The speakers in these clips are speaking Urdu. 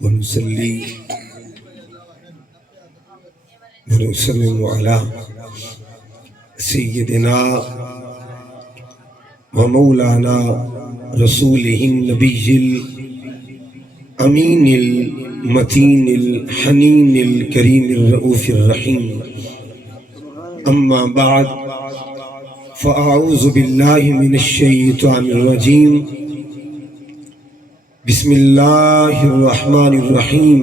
ونصلي ونسلم على سيدنا ومولانا رسوله النبي الأمين المتين الحنين الكريم الرؤوف الرحيم. أما بعد فأعوذ بالله من الشيطان الرجيم. بسم الله الرحمن الرحيم.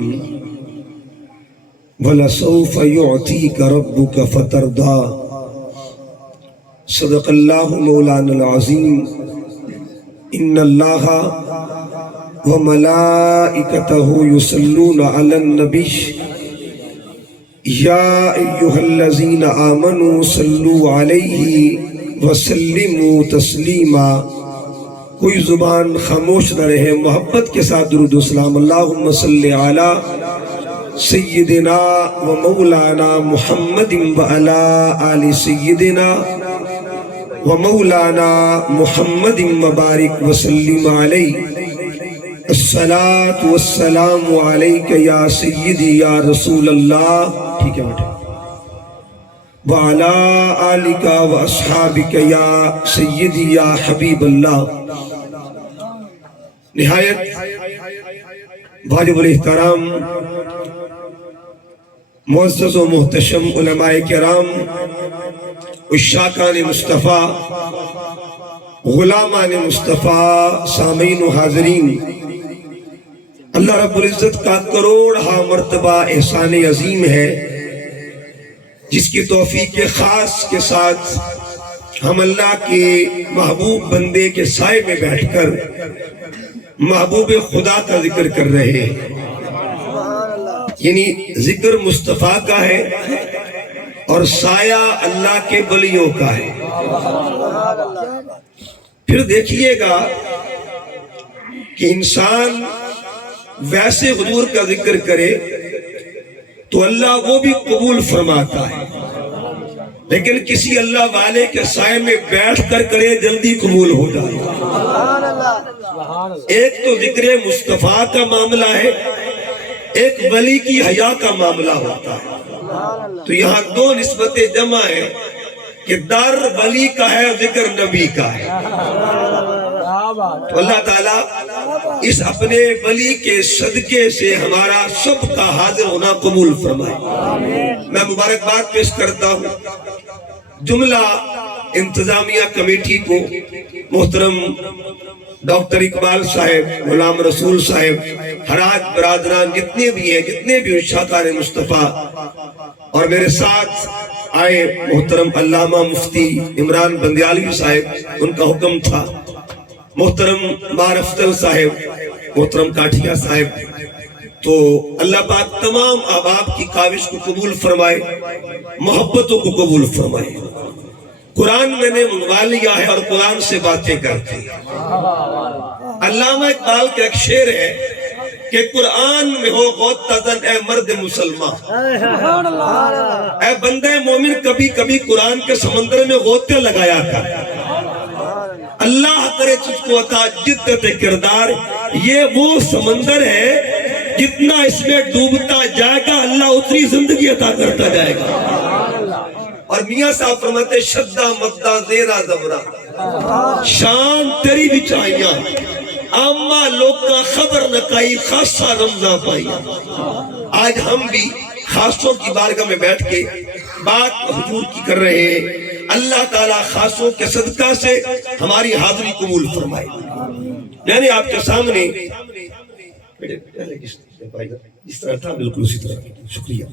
وَلَسَوْفَ يُعْطِيكَ رَبُّكَ فَتَرْضَى. صدق اللہ مولانا العظیم. ان اللہ وملائکتہ یصلون علی النبی یا ایہا الذین آمنوا صلوا علیہ وسلموا تسلیما. کوئی زبان خاموش نہ رہے، محبت کے ساتھ درود و سلام. اللہم صلی علی سیدنا و مولانا محمد وعلی آل سیدنا و مولانا محمد مبارک وسلم علیہ. الصلاة والسلام علیک یا سیدی یا رسول اللہ. ٹھیک ہے بیٹھے. وعلی آلک و اصحابک یا سیدی یا حبیب اللہ. نہایت واجب الاحترام معزز و محتشم علماء کرام، عشاقان مصطفیٰ، غلامان مصطفیٰ، سامعین و حاضرین، اللہ رب العزت کا کروڑہا مرتبہ احسان عظیم ہے جس کی توفیق خاص کے ساتھ ہم اللہ کے محبوب بندے کے سائے میں بیٹھ کر محبوب خدا کا ذکر کر رہے ہیں. یعنی ذکر مصطفیٰ کا ہے اور سایہ اللہ کے ولیوں کا ہے. پھر دیکھیے گا کہ انسان ویسے حضور کا ذکر کرے تو اللہ وہ بھی قبول فرماتا ہے، لیکن کسی اللہ والے کے سائے میں بیٹھ کر کرے جلدی قبول ہو جائے. ایک تو ذکر مصطفیٰ کا معاملہ ہے، ایک ولی کی حیا کا معاملہ ہوتا ہے. تو یہاں دو نسبتیں جمع ہیں کہ در ولی کا ہے، ذکر نبی کا ہے. تو اللہ تعالیٰ اس اپنے ولی کے صدقے سے ہمارا سب کا حاضر ہونا قبول فرمائے. میں مبارکباد پیش کرتا ہوں جملہ انتظامیہ کمیٹی کو، محترم ڈاکٹر اقبال صاحب، غلام رسول صاحب، حراج برادران جتنے بھی ہیں، جتنے بھی عشاقان مصطفیٰ، اور میرے ساتھ آئے محترم علامہ مفتی عمران بندیالوی صاحب، ان کا حکم تھا، محترم مار افضل صاحب، محترم کاٹھیا صاحب. تو اللہ پاک تمام احباب کی کاوش کو قبول فرمائے، محبتوں کو قبول فرمائے. قرآن میں نے منوا لیا ہے اور قرآن سے باتیں کرتے ہیں. علامہ اقبال کا ایک شعر ہے کہ قرآن میں ہو غوط تزن اے مرد مسلمان. اے بندہ مومن کبھی کبھی قرآن کے سمندر میں غوطے لگایا کر. اللہ کرے تجھ کو عطا جدت کردار. یہ وہ سمندر ہے جتنا اس میں ڈوبتا جائے گا اللہ اتنی زندگی عطا کرتا جائے گا. اور میاں صاحب فرماتے شدہ مدہ زیرہ زبرہ شان تیری بچائیاں اما لوگ کا خبر نکائی خاصہ رمضہ پائیاں. آج ہم بھی خاصوں کی بارگاہ میں بیٹھ کے بات حضور کی کر رہے ہیں. اللہ تعالیٰ خاصوں کے صدقہ سے ہماری حاضری قبول فرمائے. میں نے آپ کے سامنے جس طرح تھا بالکل اسی طرح. شکریہ.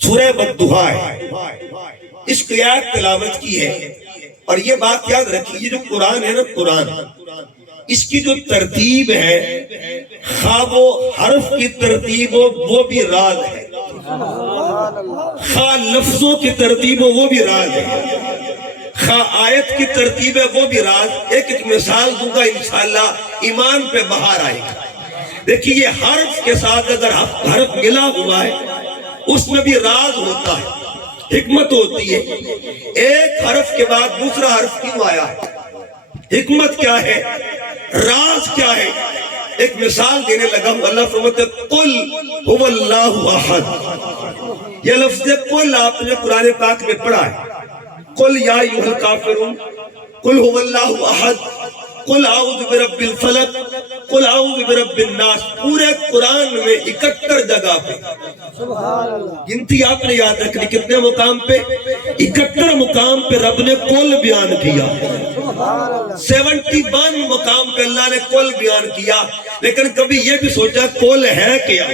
سورہ بددہا ہے، اس کی آیت تلاوت کی ہے. اور یہ بات یاد رکھیے، یہ جو قرآن ہے نا، قرآن اس کی جو ترتیب ہے، خواب و حرف کی ترتیب ہو وہ بھی راز ہے، خواہ لفظوں کی ترتیب ہو وہ بھی راز ہے، خواہ آیت کی ترتیب ہے وہ بھی راز. ایک مثال دوں گا انشاءاللہ ایمان پہ بہار آئے گا. دیکھیے یہ حرف کے ساتھ اگر حرف ملا ہوا ہے اس میں بھی راز ہوتا ہے، حکمت ہوتی ہے. ایک حرف کے بعد دوسرا حرف کیوں آیا ہے؟ حکمت کیا ہے؟ راز کیا ہے؟ ایک مثال دینے لگا ہوں. اللہ فرماتے قل هو اللہ احد. یہ لفظ قل آپ نے قرآن پاک میں پڑھا ہے. قل یا ایھا الکافرون، قل هو اللہ احد، قل اعوذ برب الفلق، قل اعوذ برب الناس. پورے قرآن میں 71 جگہ پہ گنتی آپ نے یاد رکھنی کتنے مقام پہ؟ 71 مقام پہ رب نے قل بیان کیا. 71 مقام پہ اللہ نے قل بیان کیا. لیکن کبھی یہ بھی سوچا قل ہے کیا؟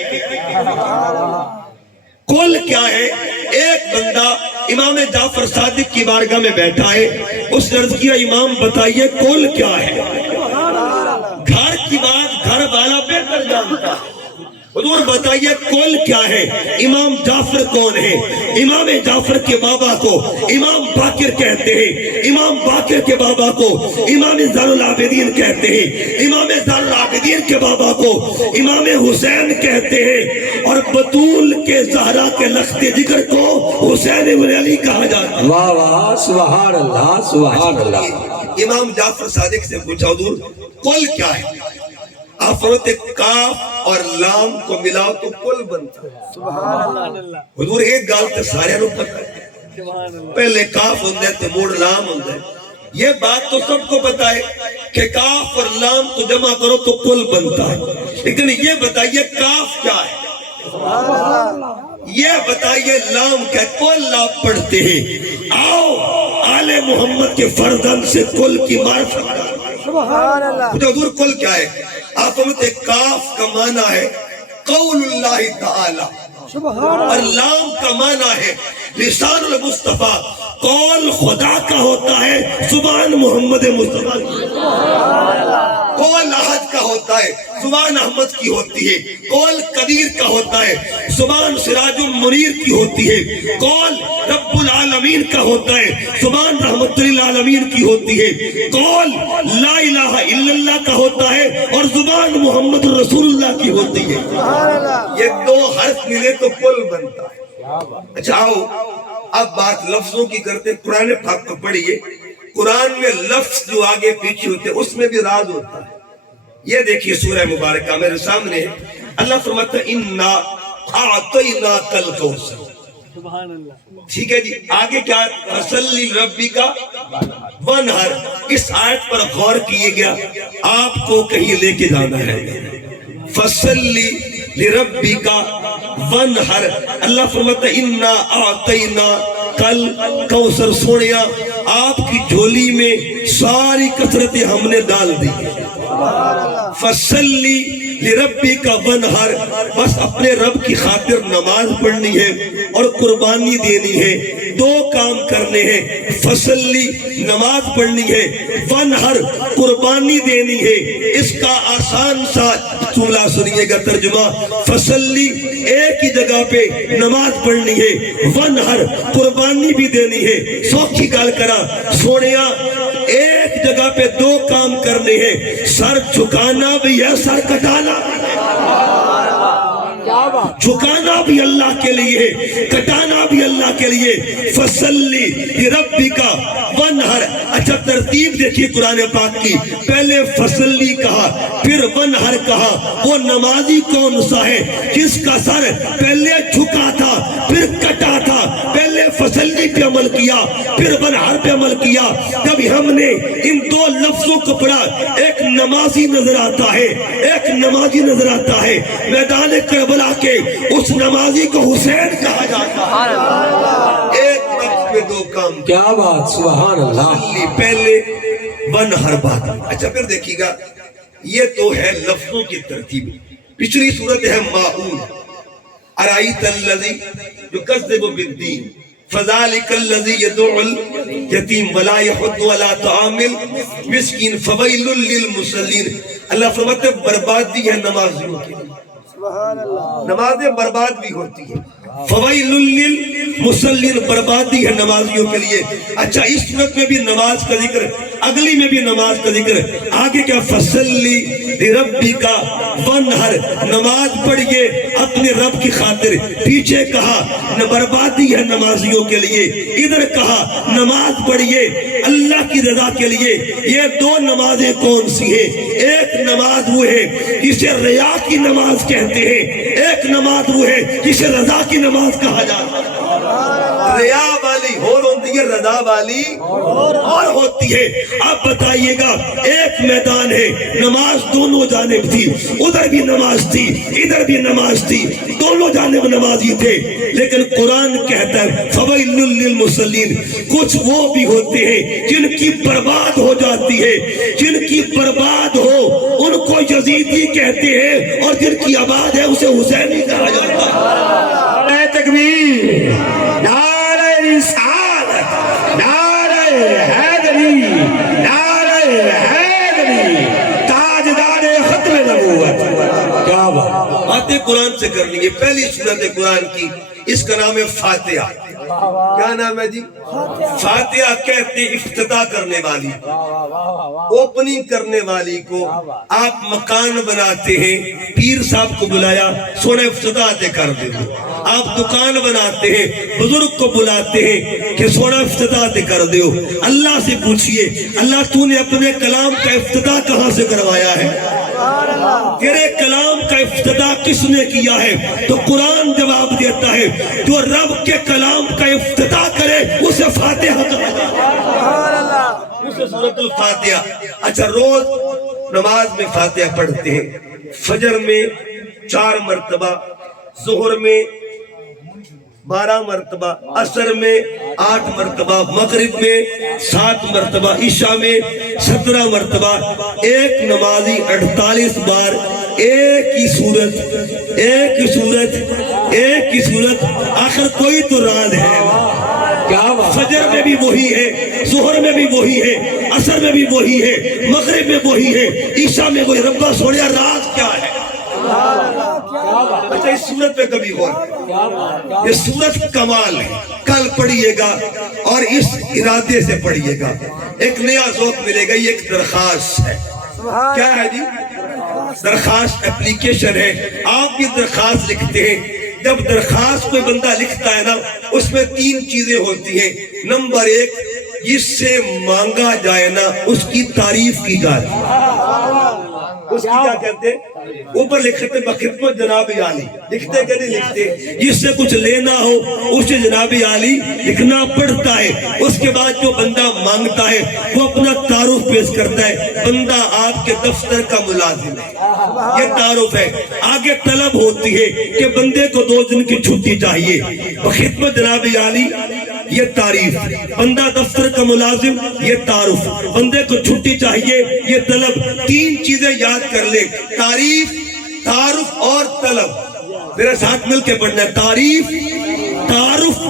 قل کیا ہے؟ ایک بندہ امام جعفر صادق کی بارگاہ میں بیٹھا ہے. اس نے عرض کیا امام بتائیے قل کیا ہے؟ گھر کی بات گھر والا بہتر جانتا ہے. حضور بتائیے قل کیا ہے؟ امام جعفر کون ہے؟ امام جعفر کے بابا کو امام باقر کہتے ہیں. امام باقر کے بابا کو امام زین العابدین کہتے ہیں. امام زین العابدین کے بابا کو امام حسین کہتے ہیں. اور بطول کے زہرا کے لخت جگر کو حسین ابن علی کہا جاتا ہے. واہ واہ سبحان اللہ سبحان اللہ. امام جعفر صادق سے پوچھا حضور قل کیا ہے؟ آپ فرماتے کاف اور لام کو ملاؤ تو قل بنتا ہے. سبحان اللہ. حضور ایک گال تے سارے نو پتہ ہے. پہلے کاف ہوندے تے موڑ لام ہوندے. یہ بات تو سب کو پتہ ہے کہ کاف اور لام کو جمع کرو تو قل بنتا ہے. لیکن یہ بتائیے کاف کیا ہے؟ یہ بتائیے لام کیا ہے؟ قل آپ پڑھتے ہیں. آؤ آل محمد کے فرزند سے قل کی معرفت. سبحان اللہ. حضور قل کیا ہے؟ آپ فرماتے کاف کا معنی ہے قول اللہ تعالی، اور لام کا معنی ہے لسان المصطفیٰ. قول خدا کا ہوتا ہے، زبان محمد مصطفیٰ کی. قول احد کا ہوتا ہے، زبان احمد کی ہوتی ہے. قول قدیر کا ہوتا ہے، زبان سراج المنیر کی ہوتی ہے. قول رب العالمین کا ہوتا ہے، زبان رحمت للعالمین کی ہوتی ہے. قول لا الہ الا اللہ کا ہوتا ہے اور زبان محمد رسول اللہ کی ہوتی ہے. یہ دو حرف ملے تو قل بنتا ہے. اچھا آؤ اب بات لفظوں کی کرتے. قرآن پاک کو پڑھیے. قرآن میں لفظ جو آگے پیچھے ہوتے ہیں اس میں بھی راز ہوتا ہے. یہ دیکھیے سورہ مبارکہ میرے سامنے ہے. اللہ فرماتا ہے انا اعطیناک الکوثر. سبحان اللہ. ٹھیک ہے جی. آگے کیا؟ فصلی لربک وانحر. اس آیت پر غور کیے گیا. آپ کو کہیں لے کے جانا ہے. فصلی لربک وانحر. اللہ فرماتا ہے انا اعطیناک الکوثر. سونیا آپ کی جھولی میں ساری کثرتیں ہم نے ڈال دی. فصلی لربک وانحر. بس اپنے رب کی خاطر نماز پڑھنی ہے اور قربانی دینی ہے. دو کام کرنے ہیں. فصلی نماز پڑھنی ہے، وانحر قربانی دینی ہے. اس کا آسان سا جملہ سنیے گا ترجمہ. فصلی ایک ہی جگہ پہ نماز پڑھنی ہے، وانحر قربانی بھی دینی ہے. سوکھی گال کرا سونیا ایک جگہ پہ دو کام کرنے ہیں. سر جھکانا بھی ہے، سر کٹانا. جھکانا بھی اللہ کے لیے، کٹانا بھی اللہ کے لیے. فصلی لربک وانحر. اچھا ترتیب دیکھیے قرآن پاک کی. پہلے فصلی کہا پھر وانحر کہا. وہ نمازی کون سا ہے جس کا سر پہلے جھکا تھا پھر کٹا تھا؟ پہلے فصلی پہ عمل کیا پھر وانحر پہ عمل کیا. جب ہم نے ان دو لفظوں کو پڑھا ایک نمازی نظر آتا ہے، ایک نمازی نظر آتا ہے. میدان کربلا کے اس نمازی کو حسین کہا جاتا ہے. ایک وقت میں دو کام. کیا بات سبحان اللہ. پہلے وانحر بعد. اچھا پھر دیکھیے گا یہ تو ہے لفظوں کی ترتیب. پچھلی صورت ہے ماعون. ارائیت الذی یکذب بالدین فذلک الذی یدعو الیتیم ولا یحض علی طعام المسکین فویل للمصلین. اللہ فرماتے بربادی ہے نمازیوں کی. نمازیں برباد بھی ہوتی ہیں. فویل للمصلین، بربادی ہے نمازیوں کے لیے۔ اچھا اس صورت میں بھی نماز کا ذکر، اگلی میں بھی نماز کا ذکر، آگے کیا فصلی لربک وانحر، نماز پڑھیے اپنے رب کی خاطر، پیچھے کہا بربادی ہے نمازیوں کے لیے، ادھر کہا نماز پڑھیے اللہ کی رضا کے لیے۔ یہ دو نمازیں کون سی ہیں؟ ایک نماز وہ ہے جسے ریا کی نماز کہتے ہیں، ایک نماز وہ ہے جسے رضا کی نماز کہا جاتا ہے۔ ریا والی اور ہوتی ہے، رضا والی اور ہوتی ہے۔ اب بتائیے گا، ایک میدان ہے، نماز دونوں جانب تھی، ادھر بھی نماز تھی ادھر بھی نماز تھی، دونوں جانب نمازی تھے، لیکن قرآن کہتا ہے فویل للمصلین، کچھ وہ بھی ہوتے ہیں جن کی برباد ہو جاتی ہے، جن کی برباد ہو ان کو یزیدی کہتے ہیں، اور جن کی آباد ہے اسے حسینی کہا جاتا ہے۔ نعرہ تکبیر، نعرہ رسالت، نعرہ حیدری، نعرہ حیدری، تاجدار ختم نبوت۔ کیا بات! باتیں قرآن سے کرنی ہے۔ پہلی سورت قرآن کی، اس کا نام ہے فاتحہ۔ کیا نام ہے جی؟ فاتحہ کہتے ہیں افتتاح کرنے والی، اوپننگ کرنے والی کو۔ آپ مکان بناتے ہیں، پیر صاحب کو بلایا، سونا افتتاح کر دے دو۔ آپ دکان بناتے ہیں، بزرگ کو بلاتے ہیں کہ سونا افتتاح کر دیو۔ اللہ سے پوچھئے اللہ تو نے اپنے کلام کا افتتاح کہاں سے کروایا ہے؟ تیرے کلام کا افتتاح کس نے کیا ہے؟ تو قرآن جواب دیتا ہے جو رب کے کلام کا افتتاح کرے اسے فاتحہ کہا جاتا ہے، اسے سورۃ الفاتحہ۔ اچھا روز نماز میں فاتحہ پڑھتے ہیں، فجر میں 4 مرتبہ، ظہر میں 12 مرتبہ، عصر میں 8 مرتبہ، مغرب میں 7 مرتبہ، عشاء میں 17 مرتبہ۔ ایک نمازی 48 بار ایک ہی صورت، ایک ہی صورت، ایک ہی صورت۔ آخر کوئی تو راز ہے، فجر میں بھی وہی ہے، ظہر میں بھی وہی ہے، عصر میں بھی وہی ہے، مغرب میں وہی ہے، عشاء میں وہی۔ ربا سوڑیا راز کیا ہے؟ اچھا اس صورت پہ کبھی ہو، یہ صورت کمال ہے، کل پڑھیے گا اور اس ارادے سے پڑھیے گا، ایک نیا ذوق ملے گا۔ یہ ایک درخواست ہے، کیا ہے جی؟ درخواست اپلیکیشن ہے۔ آپ یہ درخواست لکھتے ہیں، جب درخواست کوئی بندہ لکھتا ہے نا، اس میں 3 چیزیں ہوتی ہیں۔ نمبر 1، جس سے مانگا جائے نا اس کی تعریف کی جائے، اس کی کیا کہتے ہیں؟ اوپر لکھتے بخدمت جناب عالی، لکھتے کہ نہیں لکھتے؟ جس سے کچھ لینا ہو اسے جناب عالی لکھنا پڑتا ہے۔ اس کے بعد جو بندہ مانگتا ہے وہ اپنا تعارف پیش کرتا ہے، بندہ آپ کے دفتر کا ملازم ہے، یہ تعارف ہے۔ آگے طلب ہوتی ہے کہ بندے کو 2 دن کی چھٹی چاہیے، بخدمت جناب عالی یہ تعریف، بندہ دفتر کا ملازم یہ تعارف، بندے کو چھٹی چاہیے یہ طلب۔ 3 چیزیں یاد کر لے، تعریف، تعارف اور طلب۔ میرے ساتھ مل کے پڑھنا ہے، تعریف، تعارف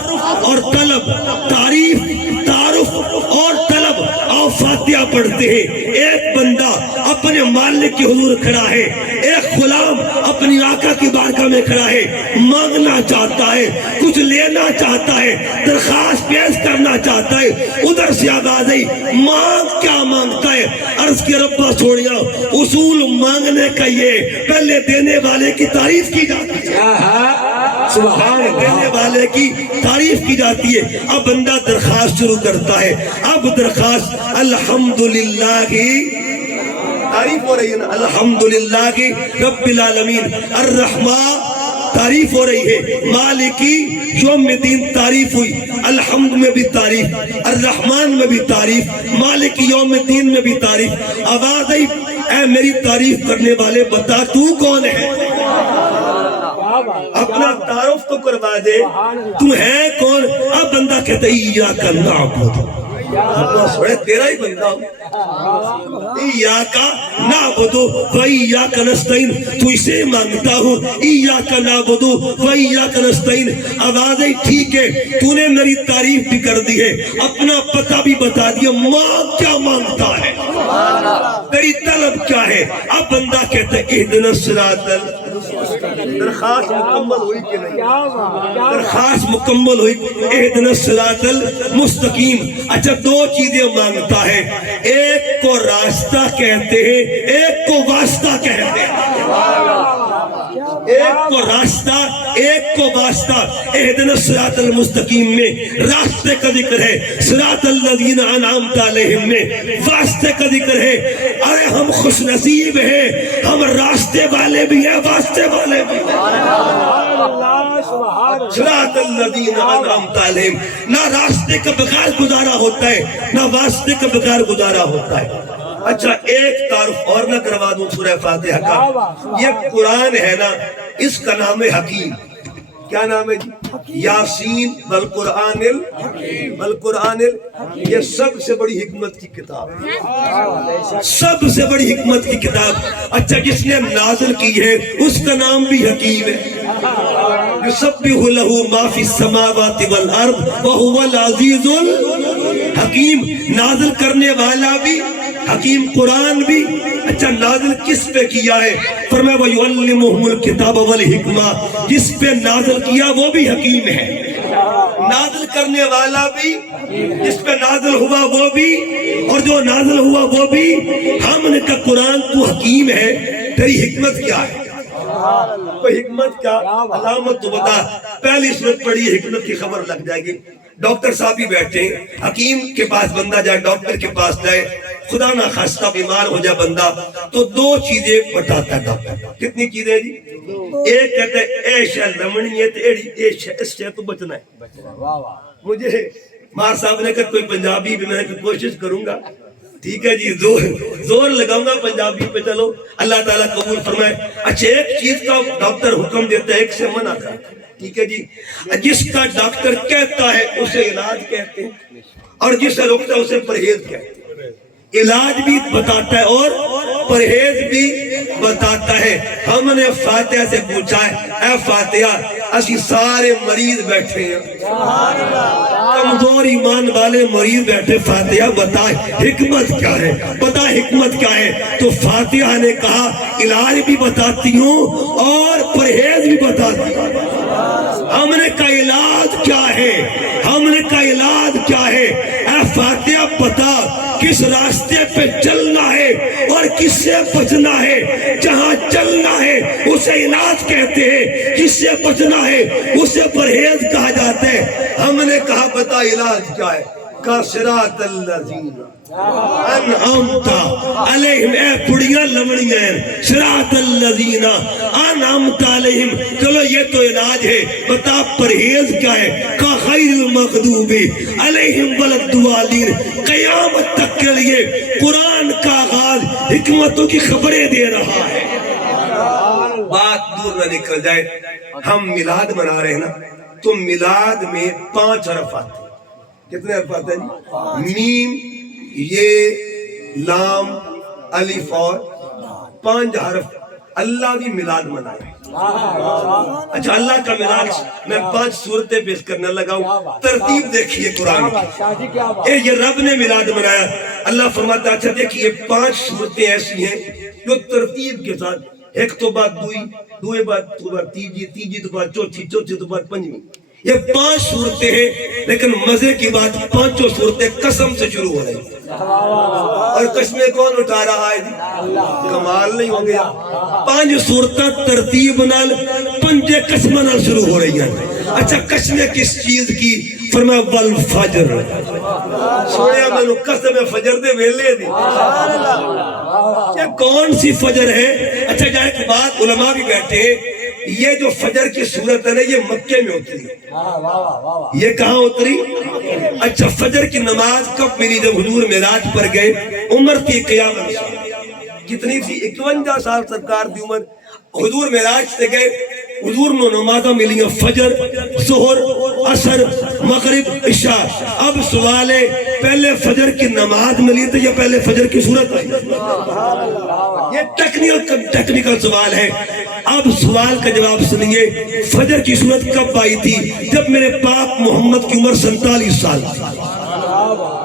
اور طلب، تعریف، تعارف اور طلب۔ آؤ فاتحہ پڑھتے ہیں۔ ایک بندہ اپنے مالک کے حضور کھڑا ہے، ایک غلام اپنی آقا کی بارگاہ میں کھڑا ہے، مانگنا چاہتا ہے، کچھ لینا چاہتا ہے، درخواست پیش کرنا چاہتا ہے۔ ادھر سے آواز آئی، مانگ کیا مانگتا ہے؟ عرض کے ربا چھوڑیا، اصول مانگنے کا یہ پہلے دینے والے کی تعریف کی جاتی ہے، سبحان اللہ، دینے والے کی تعریف کی جاتی ہے۔ اب بندہ درخواست شروع کرتا ہے۔ اب درخواست الحمدللہ کی تعریف ہو رہی ہے نا، الحمدللہ کی رب العالمین، الرحمن تعریف ہو رہی ہے، مالکی یوم الدین تعریف ہوئی، الحمد میں بھی تعریف، الرحمن میں بھی تعریف، مالکی یوم الدین میں بھی تعریف۔ آواز آئی، اے میری تعریف کرنے والے بتا تو کون ہے؟ اپنا تعارف تو کروا دے، تو ہے کون؟ اب بندہ کہتا ہے ایاک نعبد، تیرا ہی بندہ ہوں، ایاک نعبد و ایاک نستعین، تو اسے مانگتا ہوں، ایاک نعبد و ایاک نستعین۔ آواز ہے ٹھیک ہے، تو نے میری تعریف بھی کر دی ہے، اپنا پتہ بھی بتا دیا، ماں کیا مانگتا ہے، تیری طلب کیا ہے؟ اب بندہ کہتا ہے اہدنا الصراط درخواست مکمل ہوئی کہ نہیں؟ درخواست مکمل ہوئی. اہدنا الصراط المستقیم. اچھا دو چیزیں مانگتا ہے, ایک کو راستہ کہتے ہیں, ایک کو واسطہ کہتے ہیں. ایک کو راستہ, ایک کو واسطہ. اہدنا الصراط المستقیم میں راستے کا ذکر ہے, صراط الذین انعمت علیہم میں واسطے کا ذکر ہے. ارے ہم خوش نصیب ہیں, ہم راستے والے بھی ہیں, واسطے والے بھی ہیں. صراط الذین انعمت علیہم. نہ راستے کا بغیر گزارا ہوتا ہے, نہ واسطے کا بغیر گزارا ہوتا ہے. اچھا ایک تعارف اور نہ کروا دوں سورہ فاتحہ کا. یہ قرآن ہے نا, اس کا نام ہے حکیم. کیا نام ہے جی؟ یاسین والقرآن والقرآن. یہ سب سے بڑی حکمت کی کتاب, سب سے بڑی حکمت کی کتاب. اچھا جس نے نازل کی ہے اس کا نام بھی حکیم ہے. یسبح لہ ما فی السماوات والارض وہو العزیز الحکیم. نازل کرنے والا بھی حکیم, قرآن بھی. اچھا نازل کس پہ کیا ہے؟ فرمایا وَيُعَلِّمُهُمُ الْكِتَابَ وَالْحِکْمَةَ. جس پہ نازل کیا وہ بھی حکیم ہے. نازل کرنے والا بھی, جس پہ نازل ہوا وہ بھی, اور جو نازل ہوا وہ بھی. ہم نے کہا قرآن تو حکیم ہے, تیری حکمت کیا ہے؟ تو حکمت کا علامت تو بتا. پہلی صورت پڑھی, حکمت کی خبر لگ جائے گی. ڈاکٹر صاحب بھی بیٹھے ہیں, حکیم کے پاس بندہ جائے, ڈاکٹر کے پاس جائے, خدا نہ خواستہ بیمار ہو جائے بندہ, تو دو چیزیں بتاتا ہے ڈاکٹر. کتنی چیزیں جی؟ ایک کہتا ہے اے شے لمنی ہے, اے شے اس سے تو بچنا ہے. مجھے مار صاحب نے کہا کوئی پنجابی بھی, میں نے کوشش کروں گا. ٹھیک ہے جی, زور لگاؤں گا پنجابی پہ. چلو اللہ تعالیٰ قبول فرمائے. اچھا ایک چیز کا ڈاکٹر حکم دیتا ہے, ایک سے منع کرتا ہے. ٹھیک ہے جی, جس کا ڈاکٹر کہتا ہے اسے علاج کہتے ہیں, اور جسے روکتا ہے اسے پرہیز کہتے ہیں. علاج بھی بتاتا ہے اور پرہیز بھی بتاتا ہے. ہم نے فاتحہ سے پوچھا ہے, اے فاتحہ اسی سارے مریض بیٹھے ہیں, کمزور ایمان والے مریض بیٹھے, فاتحہ بتا حکمت کیا ہے, بتا حکمت کیا ہے. تو فاتحہ نے کہا علاج بھی بتاتی ہوں اور پرہیز بھی بتاتی ہوں. ہم نے کہا علاج کیا ہے, ہم نے کہا علاج کیا ہے. اے فاتحہ بتا کس راستے پہ چلنا ہے اور کس سے بچنا ہے. جہاں چلنا ہے اسے علاج کہتے ہیں, کس سے بچنا ہے اسے پرہیز کہا جاتا ہے. ہم نے کہا بتا علاج کیا ہے, کا صراط الذین انعمت علیہم. اے پڑیاں لمڑیاں, صراط الذین انعمت علیہم. چلو یہ تو علاج ہے, بتا پرہیز کیا ہے. کا غیر المغضوب علیہم ولا الضالین. قیامت تک کے لیے قرآن کا آغاز حکمتوں کی خبریں دے رہا ہے. بات دور نہ نکل جائے, ہم میلاد منا رہے ہیں نا, تو میلاد میں 5 حرف آتے ہیں. کتنے حرف آتے ہیں؟ میم, یہ, لام, الف اور 5 حرف. اللہ بھی میلاد منائے. اچھا اللہ کا میلاد میں 5 صورتیں پیش کرنے لگا ہوں. ترتیب دیکھیے قرآن کی. یہ رب نے میلاد منایا. اللہ فرماتا اچھا دیکھیے 5 صورتیں ایسی ہیں جو ترتیب کے ساتھ, ایک تو بعد دوئی, دوئے بعد تو بعد تیجی, تیجی تو بعد چوتھی, چوتھی تو بعد پنجویں. یہ 5 صورتیں ہیں, لیکن مزے کی بات 5 صورتیں قسم سے شروع ہو رہی ہیں. اور قسمیں کون اٹھا رہا ہے؟ کمال نہیں ہو گیا. 5 صورتیں ترتیب نال 5 قسمیں نال شروع ہو رہی ہیں. اچھا قسمیں کس چیز کی؟ فرمایا والفجر. سنیا میں نے قسم فجر دے ویلے دی. یہ کون سی فجر ہے؟ اچھا جائے ایک بات, علماء بھی بیٹھے, یہ جو فجر کی صورت ہے نا یہ مکے میں اتری. یہ کہاں اتری؟ اچھا فجر کی نماز کب ملی؟ جب حضور معراج پر گئے. عمر تھی قیامت کتنی تھی؟ 51 سال سرکار دی عمر. حضور معراج سے گئے, حضور نے نمازیں ملی ہیں فجر, ظہر, عصر, مغرب, عشاء. اب سوال ہے پہلے فجر کی نماز ملی تھی یا پہلے فجر کی صورت آئی؟ یہ ٹیکنیکل سوال ہے. اب سوال کا جواب سنیے, فجر کی صورت کب آئی تھی؟ جب میرے پاک محمد کی عمر 47 سال تھی.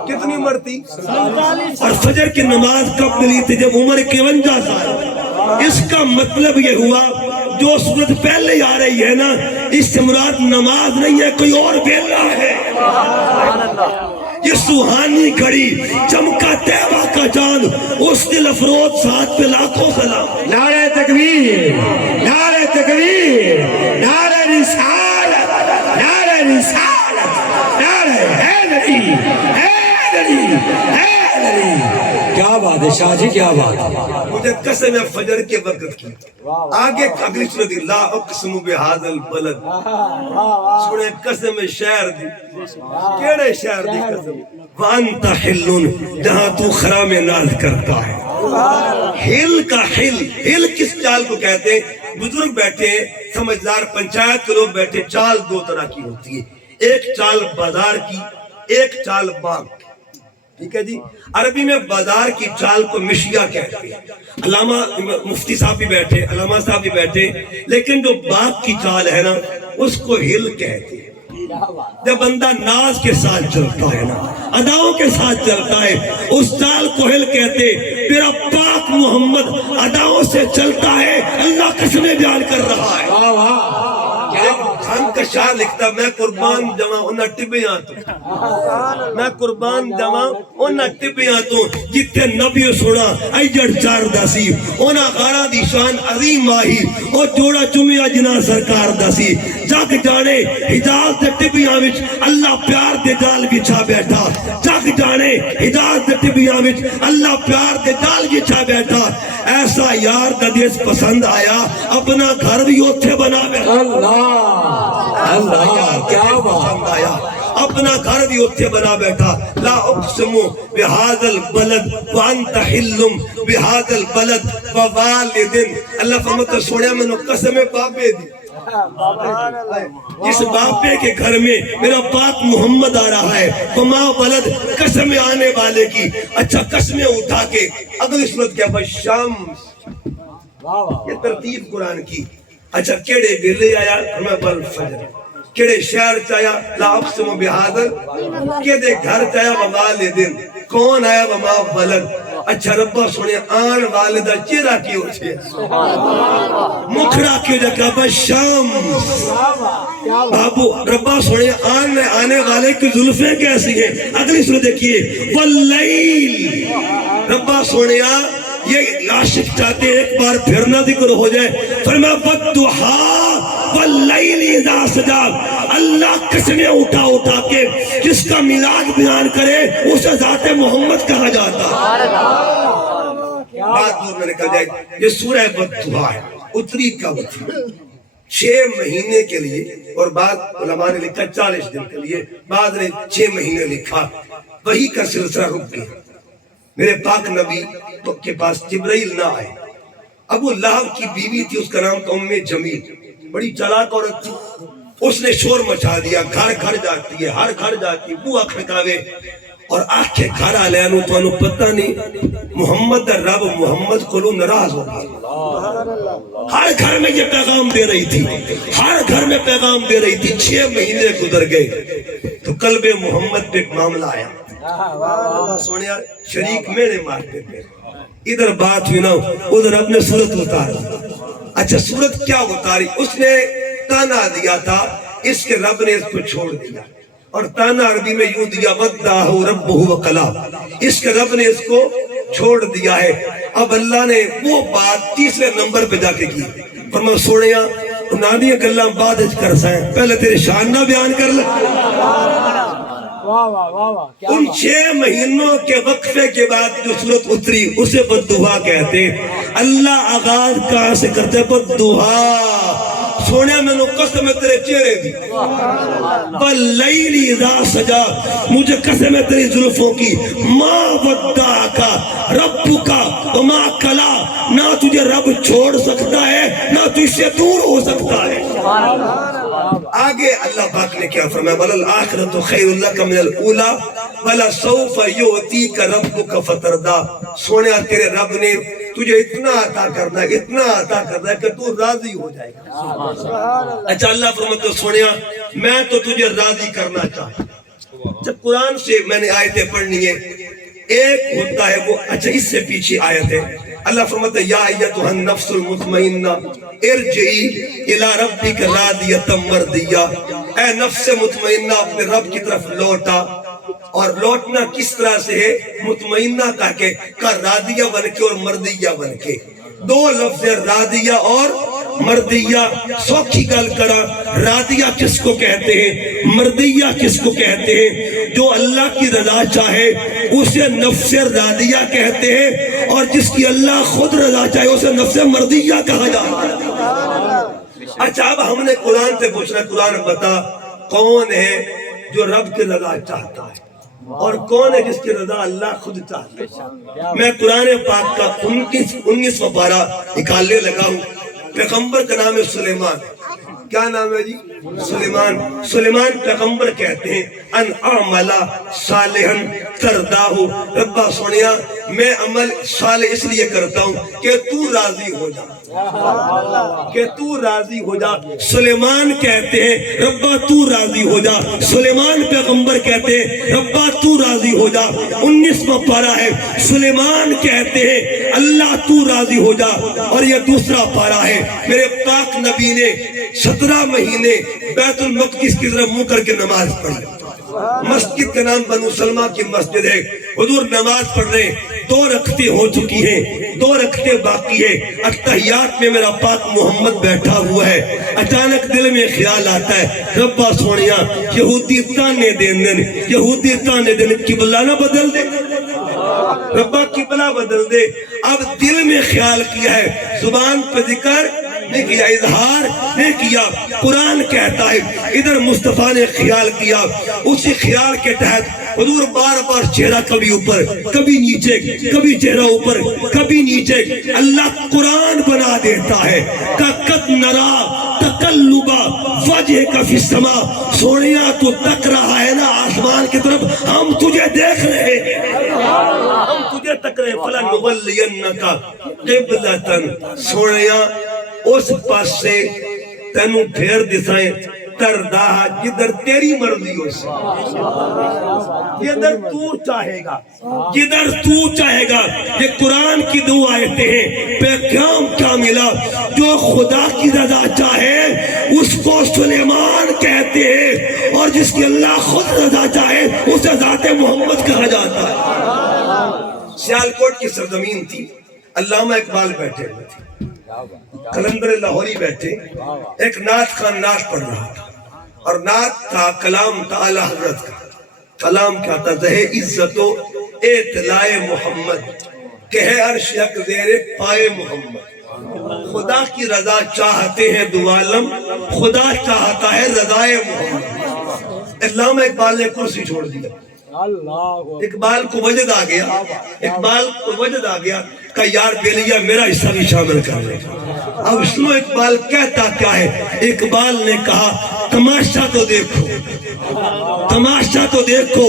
کتنی عمر تھی؟ 47. اور فجر کی نماز کب ملی تھی؟ جب عمر 51 سال. اس کا مطلب یہ ہوا جو صورت پہلے آ رہی ہے نا اس سے مراد نماز نہیں ہے کوئی اور بیلا ہے یہ سوہانی گھڑی چمکا طیبہ کا چاند اس دل افروز ساتھ پہ لاکھوں سلام نعرہ تکبیر نعرہ تکبیر نعرہ رسالت نعرہ رسالت نعرہ حیدری حیدری حیدری کیا بات ہے شاہ جی کیا بات ہے مجھے قسم ہے فجر کے وقت کی آگے اگلی صورت لا اقسم بہذا البلد سنے قسم شہر دی کیڑے شہر دی قسم وانت حلن جہاں تو خرام ناز کرتا ہے ہل کا ہل کس چال کو کہتے ہیں بزرگ بیٹھے ہیں سمجھدار پنچایت کے لوگ بیٹھے چال دو طرح کی ہوتی ہے ایک چال بازار کی ایک چال باغ ٹھیک ہے جی عربی میں بازار کی چال کو مشیا کہتے ہیں علامہ مفتی صاحب بھی بیٹھے علامہ صاحب بھی بیٹھے لیکن جو باغ کی چال ہے نا اس کو ہل کہتے ہیں جب بندہ ناز کے ساتھ چلتا ہے نا اداؤں کے ساتھ چلتا ہے اس چال کو ہل کہتے میرا پاک محمد اداؤں سے چلتا ہے اللہ قسمیں بیان کر رہا ہے خان کا شاعر لکھتا میں قربان جمع انہا ٹبیاں تو میں قربان جمع انہا ٹبیاں تو جتے نبی سوڑا ایجڑ چار داسی انہا غارہ دی شان عظیم آہی اور جوڑا چمیا جنا سرکار داسی جاگ جانے حجاز دے ٹبیاں وچ اللہ پیار دے جال بچھا بیٹھا جاگ جانے حجاز دے ٹبیاں وچ اللہ پیار دے جال بچھا بیٹھا ایسا یار دا دیس پسند آیا اپنا گھر بھی اوتھے بنا بیٹھا اللہ کیا بات آیا اپنا گھر بھی اتھے بنا بیٹھا لا اقسم بہذا البلد وانت حلم بہذا البلد ووالدن اللہ فرماتا سوڑیا میں نے قسم بابے دی اس باپے کے گھر میں میرا پاک محمد آ رہا ہے وما ولد قسم آنے والے کی اچھا قسمیں اٹھا کے اگلی صورت کیا بشامس یہ ترتیب قرآن کی اچھا کیڑے بلے آیا ہمیں بل فجر کیڑے شہر چایا لا اقسم بہذا کیڑے گھر چایا ووالدن کون آیا وما ولد اچھا ربا سنے آن والدہ چیرہ کی ہو چھے مکھڑا کی ہو جا بشام بابو ربا سنے آن میں آنے والے کی ظلفیں کیسی ہیں اگلی سورہ دیکھئے واللیل ربا سنے یہ عاشق چاہتے ایک بار پھر نہ ذکر ہو جائے فرمایا والضحیٰ واللیل اذا سجا اللہ قسمیں اٹھا اٹھا کے جس کا میلاد بیان کرے اسے ذات محمد کہا جاتا بات دور میں نکل جائے یہ سورہ والضحیٰ ہے اتری کا وقت 6 مہینے کے لیے اور بعد علماء نے لکھا 40 دن کے لیے بعد نے 6 مہینے لکھا وہی کا سلسلہ رک گیا میرے پاک نبی کے پاس جبرائیل نہ آئے ابو لہب کی بیوی تھی اس کا نام تھا ام جمیل بڑی چلاک عورت تھی اس نے شور مچا دیا گھر گھر جاتی ہے ہر گھر جاتی ہے بوہا کھڑکاوے اور آنکھیں گھر آ لیا تو انہوں پتہ نہیں محمد رب محمد کو ناراض ہو گیا ہر گھر میں یہ پیغام دے رہی تھی ہر گھر میں پیغام دے رہی تھی 6 مہینے گزر گئے تو قلب محمد پہ ایک معاملہ آیا اللہ سونیا شریک میں نے مارتے تھے ادھر بات ہوئی نا ادھر اپنے صورت اتاری اچھا صورت کیا اتاری اس نے تانا دیا تھا اس کے رب نے اس کو چھوڑ دیا اور تانا عربی میں یوں دیا وَدَّاهُ رَبُّهُ وَقَلَا اس کے رب نے اس کو چھوڑ دیا ہے اب اللہ نے وہ بات تیسرے نمبر پہ جا کے کی فرمایا سونیا نادی گلاں بعد کر سائیں پہلے تیرے شان نہ بیان کر لے ان 6 مہینوں کے وقفے کے بعد جو صورت اتری اسے بددعا کہتے اللہ آغاز کہاں سے کرتے بددعا سونے میں نے قسم ہے تیرے چہرے دی واللیل اذا سجا مجھے قسم ہے تیری ظلفوں کی ما ودعکا ربکا وما کلا نہ تجھے رب چھوڑ سکتا ہے نہ تجھ سے دور ہو سکتا ہے آگے اللہ پاک نے کیا فرمایا وَلَلْآخِرَةُ خَيْرٌ لَكَ مِنَ الْأُولَى وَلَسَوْفَ يُؤْتِيكَ رَبُّكَ فَتَرْضَىٰ سونے تیرے رب نے تجھے اتنا عطا کرنا ہے کہ تو راضی ہو جائے گا اچھا اللہ فرماتا سونے میں تو تجھے راضی کرنا چاہتا جب قرآن سے میں نے آیتیں پڑھنی ہے ایک ہوتا ہے وہ اچھا اس سے پیچھے آیت ہے اللہ فرماتا ہے یا ایتھا النفس المطمئنہ ارجعی الی ربک راضیۃ مرضیہ، اے نفس مطمئنہ اپنے رب کی طرف لوٹا، اور لوٹنا کس طرح سے ہے؟ مطمئنہ کہہ کے کا راضیہ بن کے اور مرضیہ بن کے، دو لفظ راضیہ اور مرضیہ۔ سوکھی گل کرا، راضیہ کس کو کہتے ہیں، مرضیہ کس کو کہتے ہیں؟ جو اللہ کی رضا چاہے اسے نفس راضیہ کہتے ہیں، اور جس کی اللہ خود رضا چاہے اسے نفس مرضیہ کہا جاتا ہے۔ اچھا اب ہم نے قرآن سے پوچھنا، قرآن بتا کون ہے جو رب کی رضا چاہتا ہے اور کون ہے جس کی رضا اللہ خود چاہتا ہے؟ میں قرآن پاک کا 19واں پارہ نکالنے لگا ہوں۔ پیغمبر کا نام ہے سلیمان۔ کیا نام ہے جی؟ سلیمان۔ سلیمان پیغمبر کہتے ہیں ان اعمل صالحا ترداہ، ربا سونیا میں عمل صالح اس لیے کرتا ہوں کہ تو راضی ہو جا، کہ تو راضی ہو جا۔ سلیمان کہتے ہیں ربا تو راضی ہو جا، سلیمان پیغمبر کہتے ہیں ربا تو راضی ہو جا۔ 19واں پارہ ہے، سلیمان کہتے ہیں اللہ تو راضی ہو جا، اور یہ دوسرا پارہ ہے۔ میرے پاک نبی نے 17 مہینے بیت المقدس کی طرف منہ کر کے نماز پڑھی۔ مسجد کا نام بنو سلمہ کی مسجد ہے، حضور نماز پڑھ رہے ہیں، 2 رکعتیں ہو چکی ہیں، 2 رکعتیں باقی ہیں، اتحیات میں میرا پاک محمد بیٹھا ہوا ہے۔ اچانک دل میں خیال آتا ہے ربا سونیا یہودی تانے دین، یہودی تانے دین، قبلہ نہ بدل دے، ربا قبلہ بدل دے۔ اب دل میں خیال کیا ہے، زبان پہ ذکر نہیں کیا، اظہار نہیں کیا۔ قرآن کہتا ہے ادھر مصطفیٰ نے خیال کیا، اسی خیال کے تحت حضور بار بار چہرہ کبھی اوپر کبھی نیچے، کبھی چہرہ اوپر کبھی نیچے، اللہ قرآن بنا دیتا ہے قد نرا تقلب وجہک فی السماء، سونیا تو تک رہا ہے نا آسمان کی طرف، ہم تجھے دیکھ رہے ہیں، ہم تجھے تک رہے۔ فلنولینک قبلۃ، سونیا اس پاس سے تینوں پھیر دسائیں ترداہ، جدھر تیری مرضی ہو، جدھر تو چاہے گا، جدھر تو چاہے گا۔ یہ قرآن کی 2 آیتیں ہیں۔ پیغام کیا ملا؟ جو خدا کی رضا چاہے اس کو سلیمان کہتے ہیں، اور جس کی اللہ خود رضا چاہے اسے ذات محمد کہا جاتا ہے۔ سیالکوٹ کی سرزمین تھی، علامہ اقبال بیٹھے ہوئے تھے، قلندر لاہوری بیٹھے، ایک نعت خان نعت پڑھ رہا تھا، اور نعت تھا کلام تھا اعلیٰ حضرت کا۔ کلام کیا تھا؟ زہ عزت و اطلاع محمد، کہ ہے عرش یک زیر پائے محمد۔ خدا کی رضا چاہتے ہیں دو عالم، خدا چاہتا ہے رضائے محمد۔ علامہ اقبال نے کرسی چھوڑ دیا، اقبال کو وجد آ گیا، اقبال کو وجد آ گیا کہ یار بیلیا میرا حصہ بھی شامل کر لے۔ اب سنو اقبال کہتا کیا ہے؟ اقبال نے کہا تماشا تو دیکھو، تماشا تو دیکھو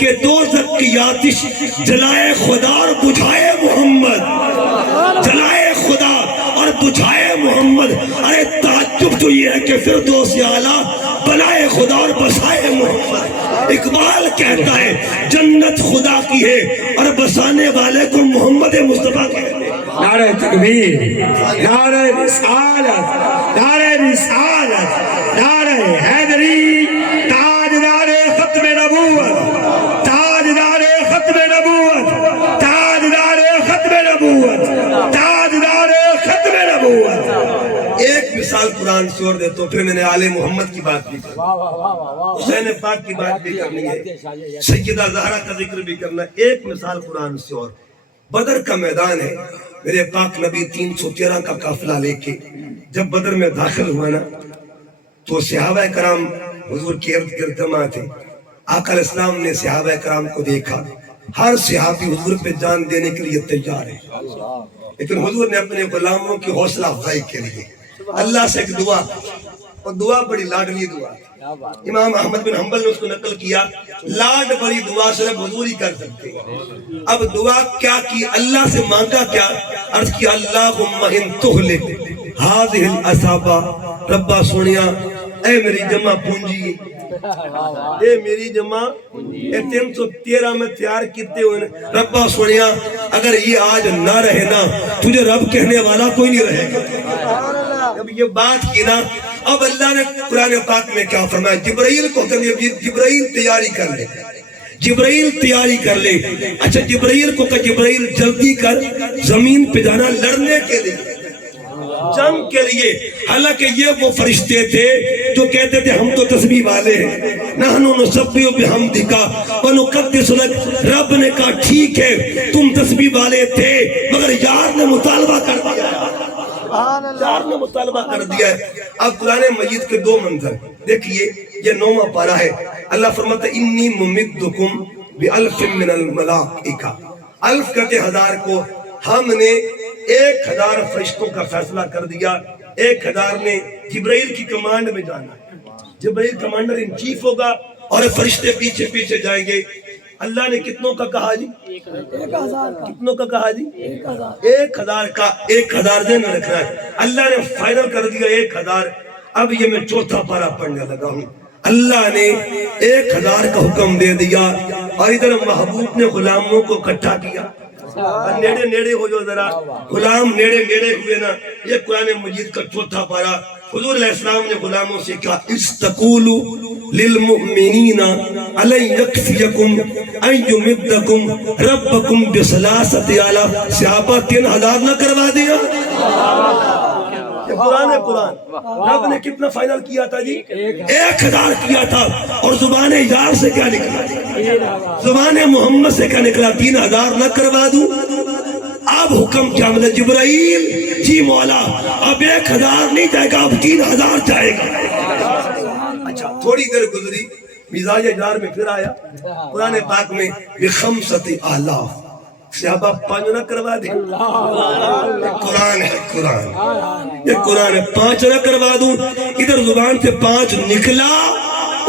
کہ دوزخ کی آتش جلائے خدا اور بجھائے محمد، جلائے خدا اور بجھائے محمد۔ ارے تعجب تو یہ ہے کہ فردوس اعلیٰ بنائے خدا اور بسائے محمد۔ اقبال کہتا ہے جنت خدا کی ہے اور بسانے والے کو محمد مصطفیٰ کہتے ہیں۔ نعرہ تکبیر، نعرہ رسالت، نعرہ رسالت، نعرہ حیدری، تاجدار ختم نبوت، تاجدار ختم نبوت، تاجدار ختم نبوت، تاجدار ختم نبوت۔ ایک مثال قرآن سے اور دیتا ہوں، پھر میں نے آل محمد کی بات بھی کرنی ہے، حسین پاک کی بات بھی کرنی ہے، سیدہ زہرا کا ذکر بھی کرنا ہے۔ ایک مثال قرآن سے اور، بدر کا میدان ہے، میرے پاک نبی 313 کا قافلہ لے کے جب بدر میں داخل ہوا نا، تو صحابہ کرام حضور کے ارد گرد جمع تھے۔ آقا علیہ السلام نے صحابہ کرام کو دیکھا، ہر صحابی حضور پہ جان دینے کے لیے تیار ہے، لیکن حضور نے اپنے غلاموں کی حوصلہ افزائی کے لیے اللہ سے ایک دعا، اور دعا بڑی لاڈلی دعا، امام احمد بن حنبل نے اس کو نقل کیا، لاڈ بڑی دعا صرف حضور ہی کر سکتے ہیں۔ اب دعا کیا کی؟ اللہ سے مانگا کیا؟ عرض کیا اللہم ان تہلک ہذہ العصابہ، ربا سونیا اے میری جمع پونجی اے میری جمع اے 313 میں تیار کیتے ہوئے ربا سنیا اگر یہ آج نہ رہے نا تجھے رب کہنے والا کوئی نہیں رہے گا. اب یہ بات کی نا اب اللہ نے قرآن پاک میں کیا فرمایا جبرائیل کو کہ جبرائیل تیاری کر لے جبرائیل تیاری کر لے. اچھا جبرائیل کو کہ جبرائیل جلدی کر زمین پہ جانا لڑنے کے لیے جنگ کے لیے. حالانکہ یہ وہ فرشتے تھے جو کہتے تھے ہم تو تسبیح والے ہیں نحنو نسبح بحمدک ونقدس لک. رب نے کہا ٹھیک ہے تم تسبیح والے تھے مگر یار نے مطالبہ کر دیا یار نے مطالبہ کر دیا ہے. اب قرآن مجید کے دو منظر دیکھیے یہ 9واں پارہ ہے. اللہ فرماتا ہے انی ممدکم بألف من الملائکہ. الف کہتے 1000 کو ہم نے 1000 فرشتوں کا فیصلہ کر دیا. 1000 نے جبرائیل کی کمانڈ میں جانا ہے. جبرائیل کمانڈر ان چیف ہوگا اور فرشتے پیچھے پیچھے جائیں گے. اللہ نے کتنوں کا کہا جی 1000 کتنوں کا کہا جی 1000 کا 1000 دن رکھنا ہے. اللہ نے فائنل کر دیا 1000. اب یہ میں چوتھا پارہ پڑھنے لگا ہوں. اللہ نے 1000 کا حکم دے دیا اور ادھر محبوب نے غلاموں کو اکٹھا کیا. نیڑے نیڑے ہو جو ذرا غلام نیڑے نیڑے ہوئے نا. یہ قرآن مجید کا چوتھا پارہ. حضور علیہ السلام نے غلاموں سے کہا استقولوا للمؤمنین الن یکفیکم ان یمدکم ربکم بثلاثۃ آلاف. صحابہ 3000 نہ کروا دیا. قرآن رب نے کتنا فائنل کیا تھا جی 1000 کیا تھا. اور زبان یار سے کیا نکلا زبان محمد سے کیا نکلا 3000 نہ کروا دوں. اب حکم کیا ملا جبرائیل جی مولا اب 1000 نہیں جائے گا اب 3000 جائے گا. اچھا تھوڑی دیر گزری مزاج جار میں پھر آیا قرآن پاک میں بخمسۃ آلاف. صحابہ 5 نہ کروا دیں. قرآن ہے قرآن یہ قرآن ہے 5 نہ کروا دوں. ادھر زبان سے 5 نکلا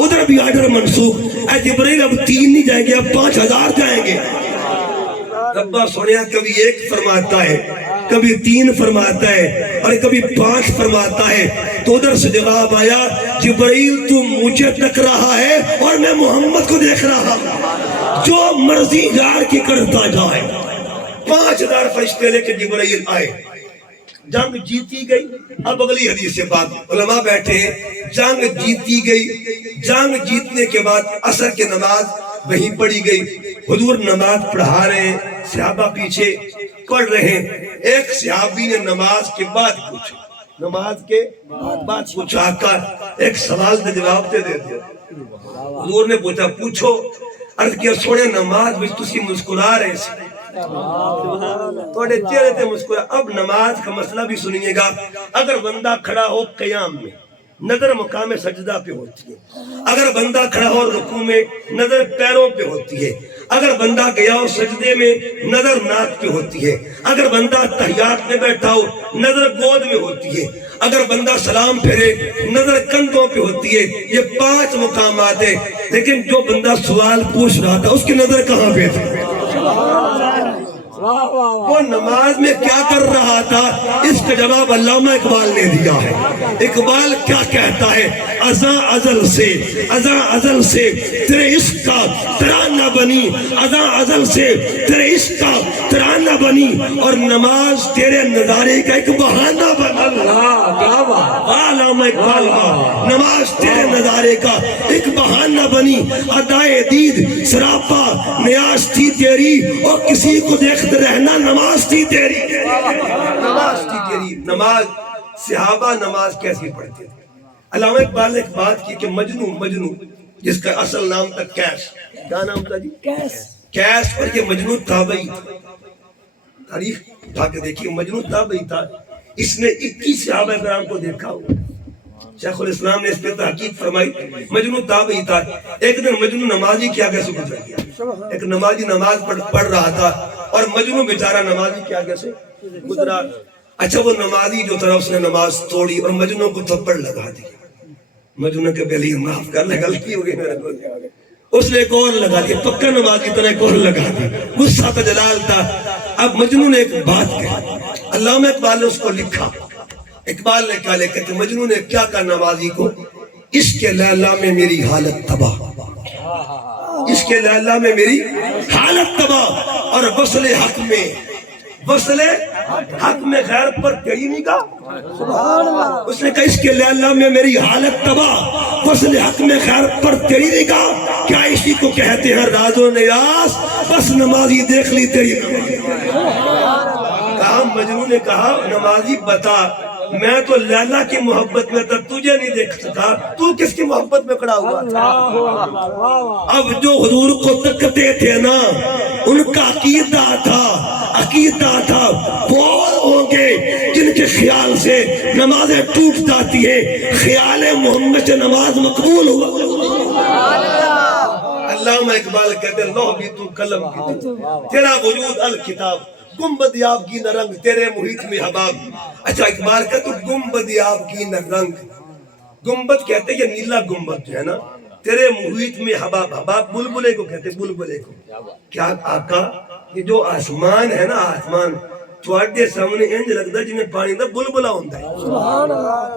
ادھر بھی آرڈر منسوخ. اے جبرائیل اب 3 نہیں جائیں گے اب 5000 جائیں گے. ربا سنیا کبھی 1 فرماتا ہے کبھی 3 فرماتا ہے اور کبھی 5 فرماتا ہے. تو ادھر سے جواب آیا جبرائیل تو مجھے تک رہا ہے اور میں محمد کو دیکھ رہا ہوں جو مرضی یار کی کرتا جائے. 5000 فرشتے لے کے جبرائیل آئے. جنگ جیتی گئی. اب اگلی حدیث سے بات علماء بیٹھے جنگ جیتی گئی. جنگ جیتنے کے بعد عصر کی نماز وہیں پڑھی گئی. حضور نماز پڑھا رہے ہیں صحابہ پیچھے پڑھ رہے ہیں. ایک صحابی نے نماز کے بعد پوچھا نماز کے بعد پوچھا آقا ایک سوال کا جواب دے دیا. حضور نے پوچھا پوچھو. عرض کیا سونے نماز میں تسی مسکرا رہے سے توڑے چہرے تے مسکرا. اب نماز کا مسئلہ بھی سنیے گا. اگر بندہ کھڑا ہو قیام میں نظر مقام سجدہ پہ ہوتی ہے. اگر بندہ کھڑا ہو رکوع میں نظر پیروں پہ ہوتی ہے. اگر بندہ گیا ہو سجدے میں نظر ناک پہ ہوتی ہے. اگر بندہ تحیات میں بیٹھا ہو نظر گود میں ہوتی ہے. اگر بندہ سلام پھیرے نظر کندھوں پہ ہوتی ہے. یہ 5 مقامات ہیں. لیکن جو بندہ سوال پوچھ رہا تھا اس کی نظر کہاں پہ تھی؟ وہ نماز میں کیا کر رہا تھا اس کا جواب علامہ اقبال نے دیا ہے. اقبال کیا کہتا ہے ازاں ازل سے تیرے عشق کا ترانہ بنی. ازاں ازل سے تیرے عشق کا ترانہ بنی اور نماز تیرے نظارے کا ایک بہانہ بنا. علامہ اقبال نماز تیرے نظارے کا ایک بہانہ بنی. ادائے دید سراپا نیاز تھی تیری اور کسی کو دیکھتے رہنا نماز تھی تیری. نماز تھی تیری. نماز صحابہ نماز کیسی پڑھتے تھے. علامہ اقبال نے ایک بات کی کہ مجنو جس کا اصل نام تھا کیس. کیا نام تھا جی کیس. پر یہ مجنو تابعی تھا. تاریخ اٹھا کے دیکھیے مجنو تابعی تھا. اس نے 21 صحابہ کرام کو دیکھا ہوا. شیخ الاسلام نے اس پہ تحقیق فرمائی. مجنو تابعی تھا. ایک دن مجنو نمازی کیا کیسے گزر گیا. ایک نمازی نماز پڑھ رہا تھا اور مجنو بیچارہ نمازی کیا کیسے گزرا. اچھا وہ نمازی جو تھا اس نے نماز توڑی اور مجنو کو تھپڑ لگا دیا. مجنو کے پہلے معاف کر لے غلطی ہو گئی میرے کو. اس نے ایک اور لگا دیا. پکا نمازی طرح ایک اور لگا دیا. غصہ تھا جلال تھا. اب مجنو نے ایک بات کہی. علامہ اقبال نے اس کو لکھا. اقبال نے کیا لکھا کہ مجنو نے کیا کہا نمازی کو اس کے لیلا میں میری حالت تباہ، اس کے لیلا میں میری حالت تباہ، اور وصل حق میں، وصل حق میں غیر پر تیری نگاہ، اس نے کہا اس کے لیلا میں میری حالت تباہ، وصل حق میں غیر پر تیری نگاہ، کیا اسی کو کہتے ہیں راز و نیاز، بس نمازی دیکھ لی تیری کہا مجنون نے کہا نمازی بتا، میں تو لیلا کی محبت میں تھا، تجھے نہیں دیکھ سکا، تو کس کی محبت میں کھڑا ہوا تھا؟ اب جو حضور کو تکتے تھے نا، ان کا عقیدہ تھا وہ ہوں گے جن کے خیال سے نمازیں ٹوٹ جاتی ہیں، خیال محمد سے نماز مقبول ہوا۔ علامہ اقبال کہتے ہیں لوح بھی تو قلم بھی تو، تیرا وجود الکتاب، گنبد یابگی نہ رنگ تیرے محیط میں حباب۔ اچھا اقبال کہتے ہیں گنبد یابگی نہ رنگ، گنبد کہتے ہیں یہ نیلا گنبد جو ہے نا، تیرے محیط میں حباب، حباب بلبلے کو کہتے ہیں، بلبلے کو۔ کیا آقا یہ جو آسمان ہے نا، آسمان تھوڑے سامنے انج لگتا ہے جنہیں پانی دا بلبلہ ہوتا ہے۔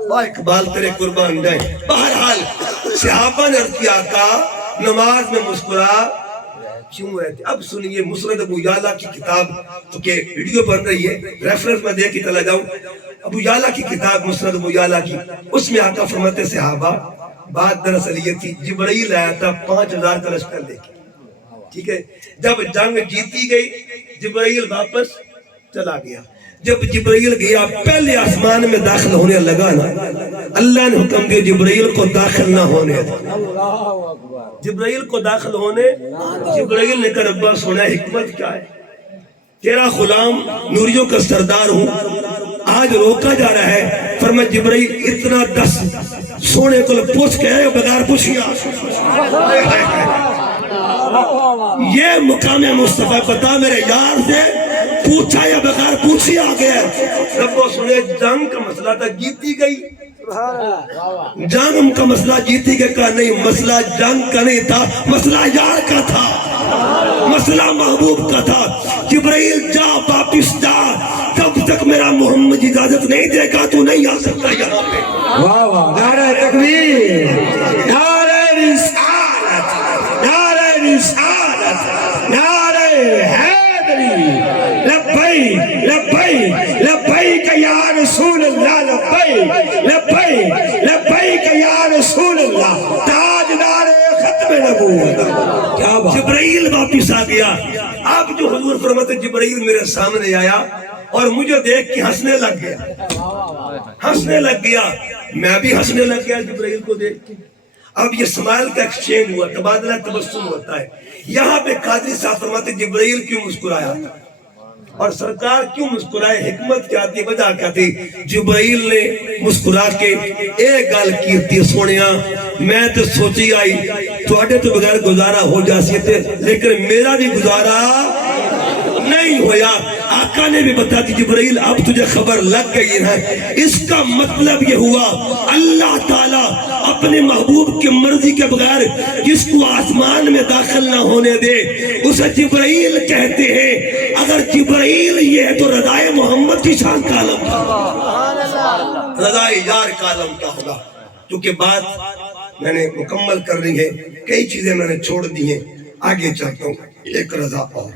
با اقبال تیرے قربان جائیں۔ بہرحال صحابہ نے عرض کیا آقا نماز میں مسکرا کیوں رہتے؟ اب سنیے مسند ابو یعلا کی کتاب، تو کہ ویڈیو بن رہی ہے، ریفرنس میں دے کے چلا جاؤں، ابو یعلا کی کتاب مسند ابو یعلا کی، اس میں آقا فرماتے صحابہ بات دراصل یہ تھی، جبرائیل آیا تھا 5000 کا لشکر لے کے، ٹھیک ہے، جب جنگ جیتی گئی جبرائیل واپس چلا گیا، جب جبرائیل گیا پہلے آسمان میں داخل ہونے لگا نا، اللہ نے حکم دیا جبرائیل کو داخل نہ ہونے دیا، جبرائیل کو داخل ہونے، جبرائیل نے کہا ربا سنا حکمت کیا ہے، تیرا غلام نوریوں کا سردار ہوں، آج روکا جا رہا ہے، فرمایا جبرائیل اتنا 10 سونے کو پوچھ کے آئے بغیر پوچھیا، یہ مقام مصطفیٰ پتا میرے یار سے پوچھا یا بغیر پوچھی آ گیا۔ رب و سنے جنگ کا مسئلہ تھا، جیتی گئی، جنگ کا مسئلہ جیتی گئی کا نہیں، مسئلہ جنگ کا نہیں تھا، مسئلہ یار کا تھا، مسئلہ محبوب کا تھا۔ جبرائیل جا واپس جا، جب تک میرا محمد اجازت نہیں دے گا تو نہیں آ سکتا یہاں پہ۔ واہ واہ، نعرہ تکبیر، نعرہ رسالت، نعرہ رسالت، نعرہ حیدری، لبیک لبیک لبیک یا رسول اللہ، لبیک لبیک لبیک یا رسول اللہ، تاجدار ختم نبوت۔ کیا بات، جبرائیل واپس آ گیا۔ اب جو حضور فرماتے جبرائیل میرے سامنے آیا اور مجھے دیکھ کے ہنسنے لگ گیا، ہنسنے لگ گیا، میں بھی ہنسنے لگ گیا جبرائیل کو دیکھ کے۔ اب یہ اسمائل کا ایکسچینج ہوا، تبادلہ تبسم ہوتا ہے۔ یہاں پہ قادری صاحب فرماتے جبرائیل کیوں مسکرایا اور سرکار کیوں مسکرائے، حکمت کیا تھی، وجہ کیا تھی؟ جبرائیل نے مسکرا کے ایک گل کی تھی، سونیا میں تو سوچی آئی تواڈے تو بغیر گزارا ہو جاسی تھے، لیکن میرا بھی گزارا نہیں ہویا۔ آقا نے بھی بتا دی جبرائیل اب تجھے خبر لگ گئی ہے، اس کا مطلب یہ ہوا اللہ تعالیٰ اپنے محبوب کی مرضی کے بغیر جس کو آسمان میں داخل نہ ہونے دے اسے جبرائیل کہتے ہیں۔ اگر جبرائیل یہ ہے تو رضائے محمد کی شان کا عالم تھا، رضائے یار کا عالم کیا ہوگا؟ کیونکہ بات میں نے مکمل کر رہی ہے، کئی چیزیں میں نے چھوڑ دی ہیں، آگے چاہتا ہوں۔ ایک رضا اور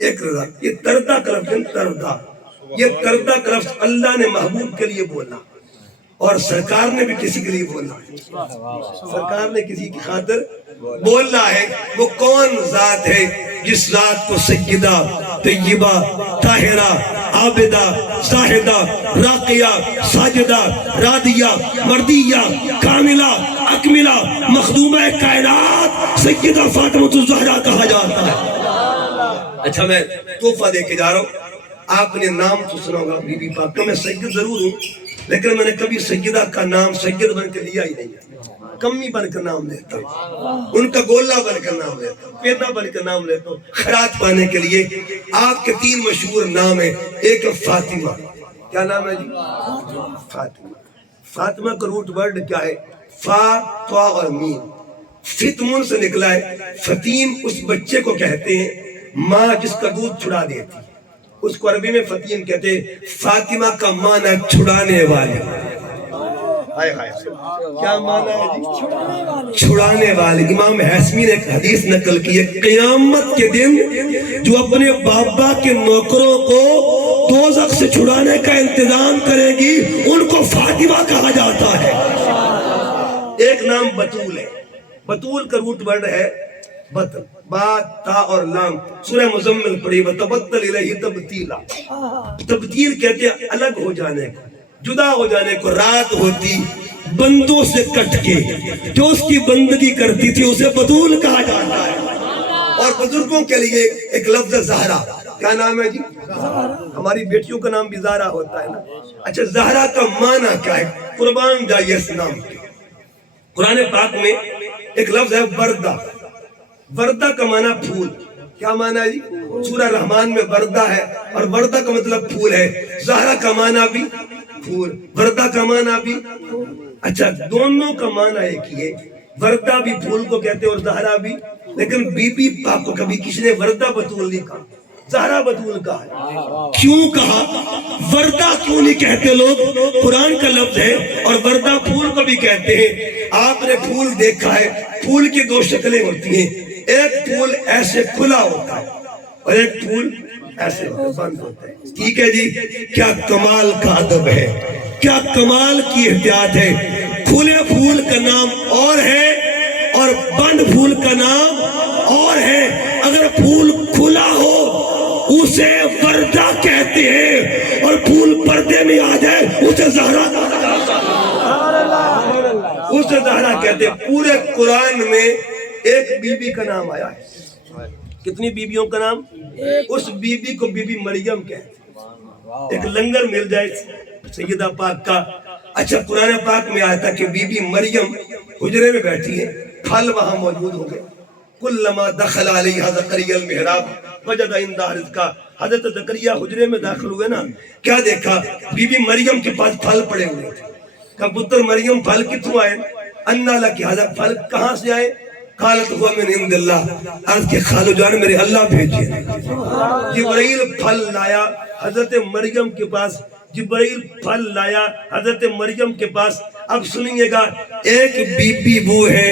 ایک رضا، یہ تردہ کا لفظ، تردہ، یہ تردہ کا لفظ اللہ نے محبوب کے لیے بولا اور سرکار نے بھی کسی کے لیے بولا، سرکار نے کسی کی خاطر بولا ہے۔ وہ کون ذات ہے جس ذات کو سیدہ، طیبہ، طاہرہ، عابدہ، زاہدہ، راقیہ، ساجدہ، راضیہ، مردیہ، کاملہ، اکملہ، مخدومہ کائنات سیدہ فاطمہ الزہرا کہا جاتا ہے۔ اچھا میں تحفہ دے کے جا رہا ہوں، آپ نے نام تو سنا ہوگا بی بی پاک کا، میں سید ضرور ہوں لیکن میں نے کبھی سیدہ کا نام سید بن کے لیا ہی نہیں، کمی بن کر نام لیتا ہوں، ان کا گولہ بن کر نام لیتا ہوں، پینا بن کر نام لیتا ہوں خیرات پانے کے لیے۔ آپ کے 3 مشہور نام ہیں، ایک فاطمہ، کیا نام ہے جی؟ فاطمہ۔ فاطمہ کا روٹ ورڈ کیا ہے؟ فا، طا اور میم، فتمن سے نکلا ہے۔ فتیم اس بچے کو کہتے ہیں ماں جس کا دودھ چھڑا دیتی، اس کو عربی میں فتیم کہتے ہیں۔ فاطمہ کا معنی چھڑانے والے، ہائے ہائے کیا معنی ہے جی؟ چھڑانے والے. امام حسمی نے ایک حدیث نقل کی ہے, قیامت کے دن جو اپنے بابا کے نوکروں کو دوزخ سے چھڑانے کا انتظام کرے گی ان کو فاطمہ کہا جاتا ہے. ایک نام بطول ہے. بطول کا روٹ ورڈ ہے بطل, با تا اور لام. سورہ مزمل پڑھی, وَتَبَتَّلِ إِلَيْهِ تَبْتِيلًا. تبدیل کہتے ہیں الگ ہو جانے کو, جدا ہو جانے کو. رات ہوتی بندوں سے کٹ کے جو اس کی بندگی کرتی تھی اسے بطول کہا جاتا ہے. اور بزرگوں کے لیے ایک لفظ زہرا. کیا نام ہے جی؟ ہماری بیٹیوں کا نام بھی زہرا ہوتا ہے نا. اچھا, زہرا کا معنی کیا ہے؟ قربان جائیے اس نام کے. قرآن پاک میں ایک لفظ ہے وردہ. وردہ کا معنی پھول. کیا معنی ہے جی؟ سورہ رحمان میں وردہ ہے اور وردہ کا مطلب پھول ہے. زہرا کا معنی بھی پھول, وردہ کا معنی بھی. اچھا, دونوں کا معنی ایک ہی ہے. وردہ بھی پھول کو کہتے اور زہرا بھی. لیکن بی بی پاک کو کبھی کسی نے وردہ بطول نہیں کہا, زہرا بطول کہا ہے. کیوں کہا؟ وردہ کیوں نہیں کہتے لوگ؟ قرآن کا لفظ ہے اور وردہ پھول کو بھی کہتے ہیں. آپ نے پھول دیکھا ہے, پھول کی دو شکلیں ہوتی ہیں. ایک پھول ایسے کھلا ہوتا ہے اور ایک پھول ایسے بند ہوتا ہے. ٹھیک ہے جی, کیا کمال کا ادب ہے, کیا کمال کی احتیاط ہے. کھلے پھول کا نام اور ہے اور بند پھول کا نام اور ہے. اگر پھول کھلا ہو اسے وردہ کہتے ہیں اور پھول پردے میں آ جائے اسے زہرا اسے زہرا کہتے ہیں. پورے قرآن میں ایک بی بی کا نام آیا ہے. کتنی بیویوں کا نام؟ اس بی بی کو بی بی مریم کہتے ہیں. ایک لنگر مل جائے سیدہ پاک کا. اچھا, قرآن پاک میں آیا تھا کہ بی بی مریم حجرے میں بیٹھی ہے, پھل وہاں موجود ہو گئے. کلما دخل علیہا زکریا المحراب وجد عندہا رزقا. حضرت زکریا حجرے میں داخل ہوئے نا, کیا دیکھا؟ بی بی مریم کے پاس پھل پڑے ہوئے تھے. کہا پتر مریم پھل کتوں آئے؟ انا لکی ھذا, پھل کہاں سے آئے؟ قالت ہوا من عند اللہ. عرض کے خالو جان میرے اللہ بھیجے. جبرائیل پھل لایا حضرت مریم کے پاس, جبرائیل پھل لایا حضرت مریم کے پاس. اب سنیے گا, ایک بی بی وہ ہے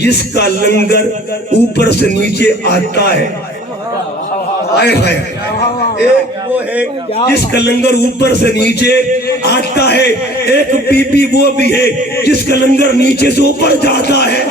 جس کا لنگر اوپر سے نیچے آتا ہے. آئے ہائے, ایک وہ ہے جس کا لنگر اوپر سے نیچے آتا ہے. ایک بی بی وہ بھی ہے جس کا لنگر نیچے سے اوپر جاتا ہے.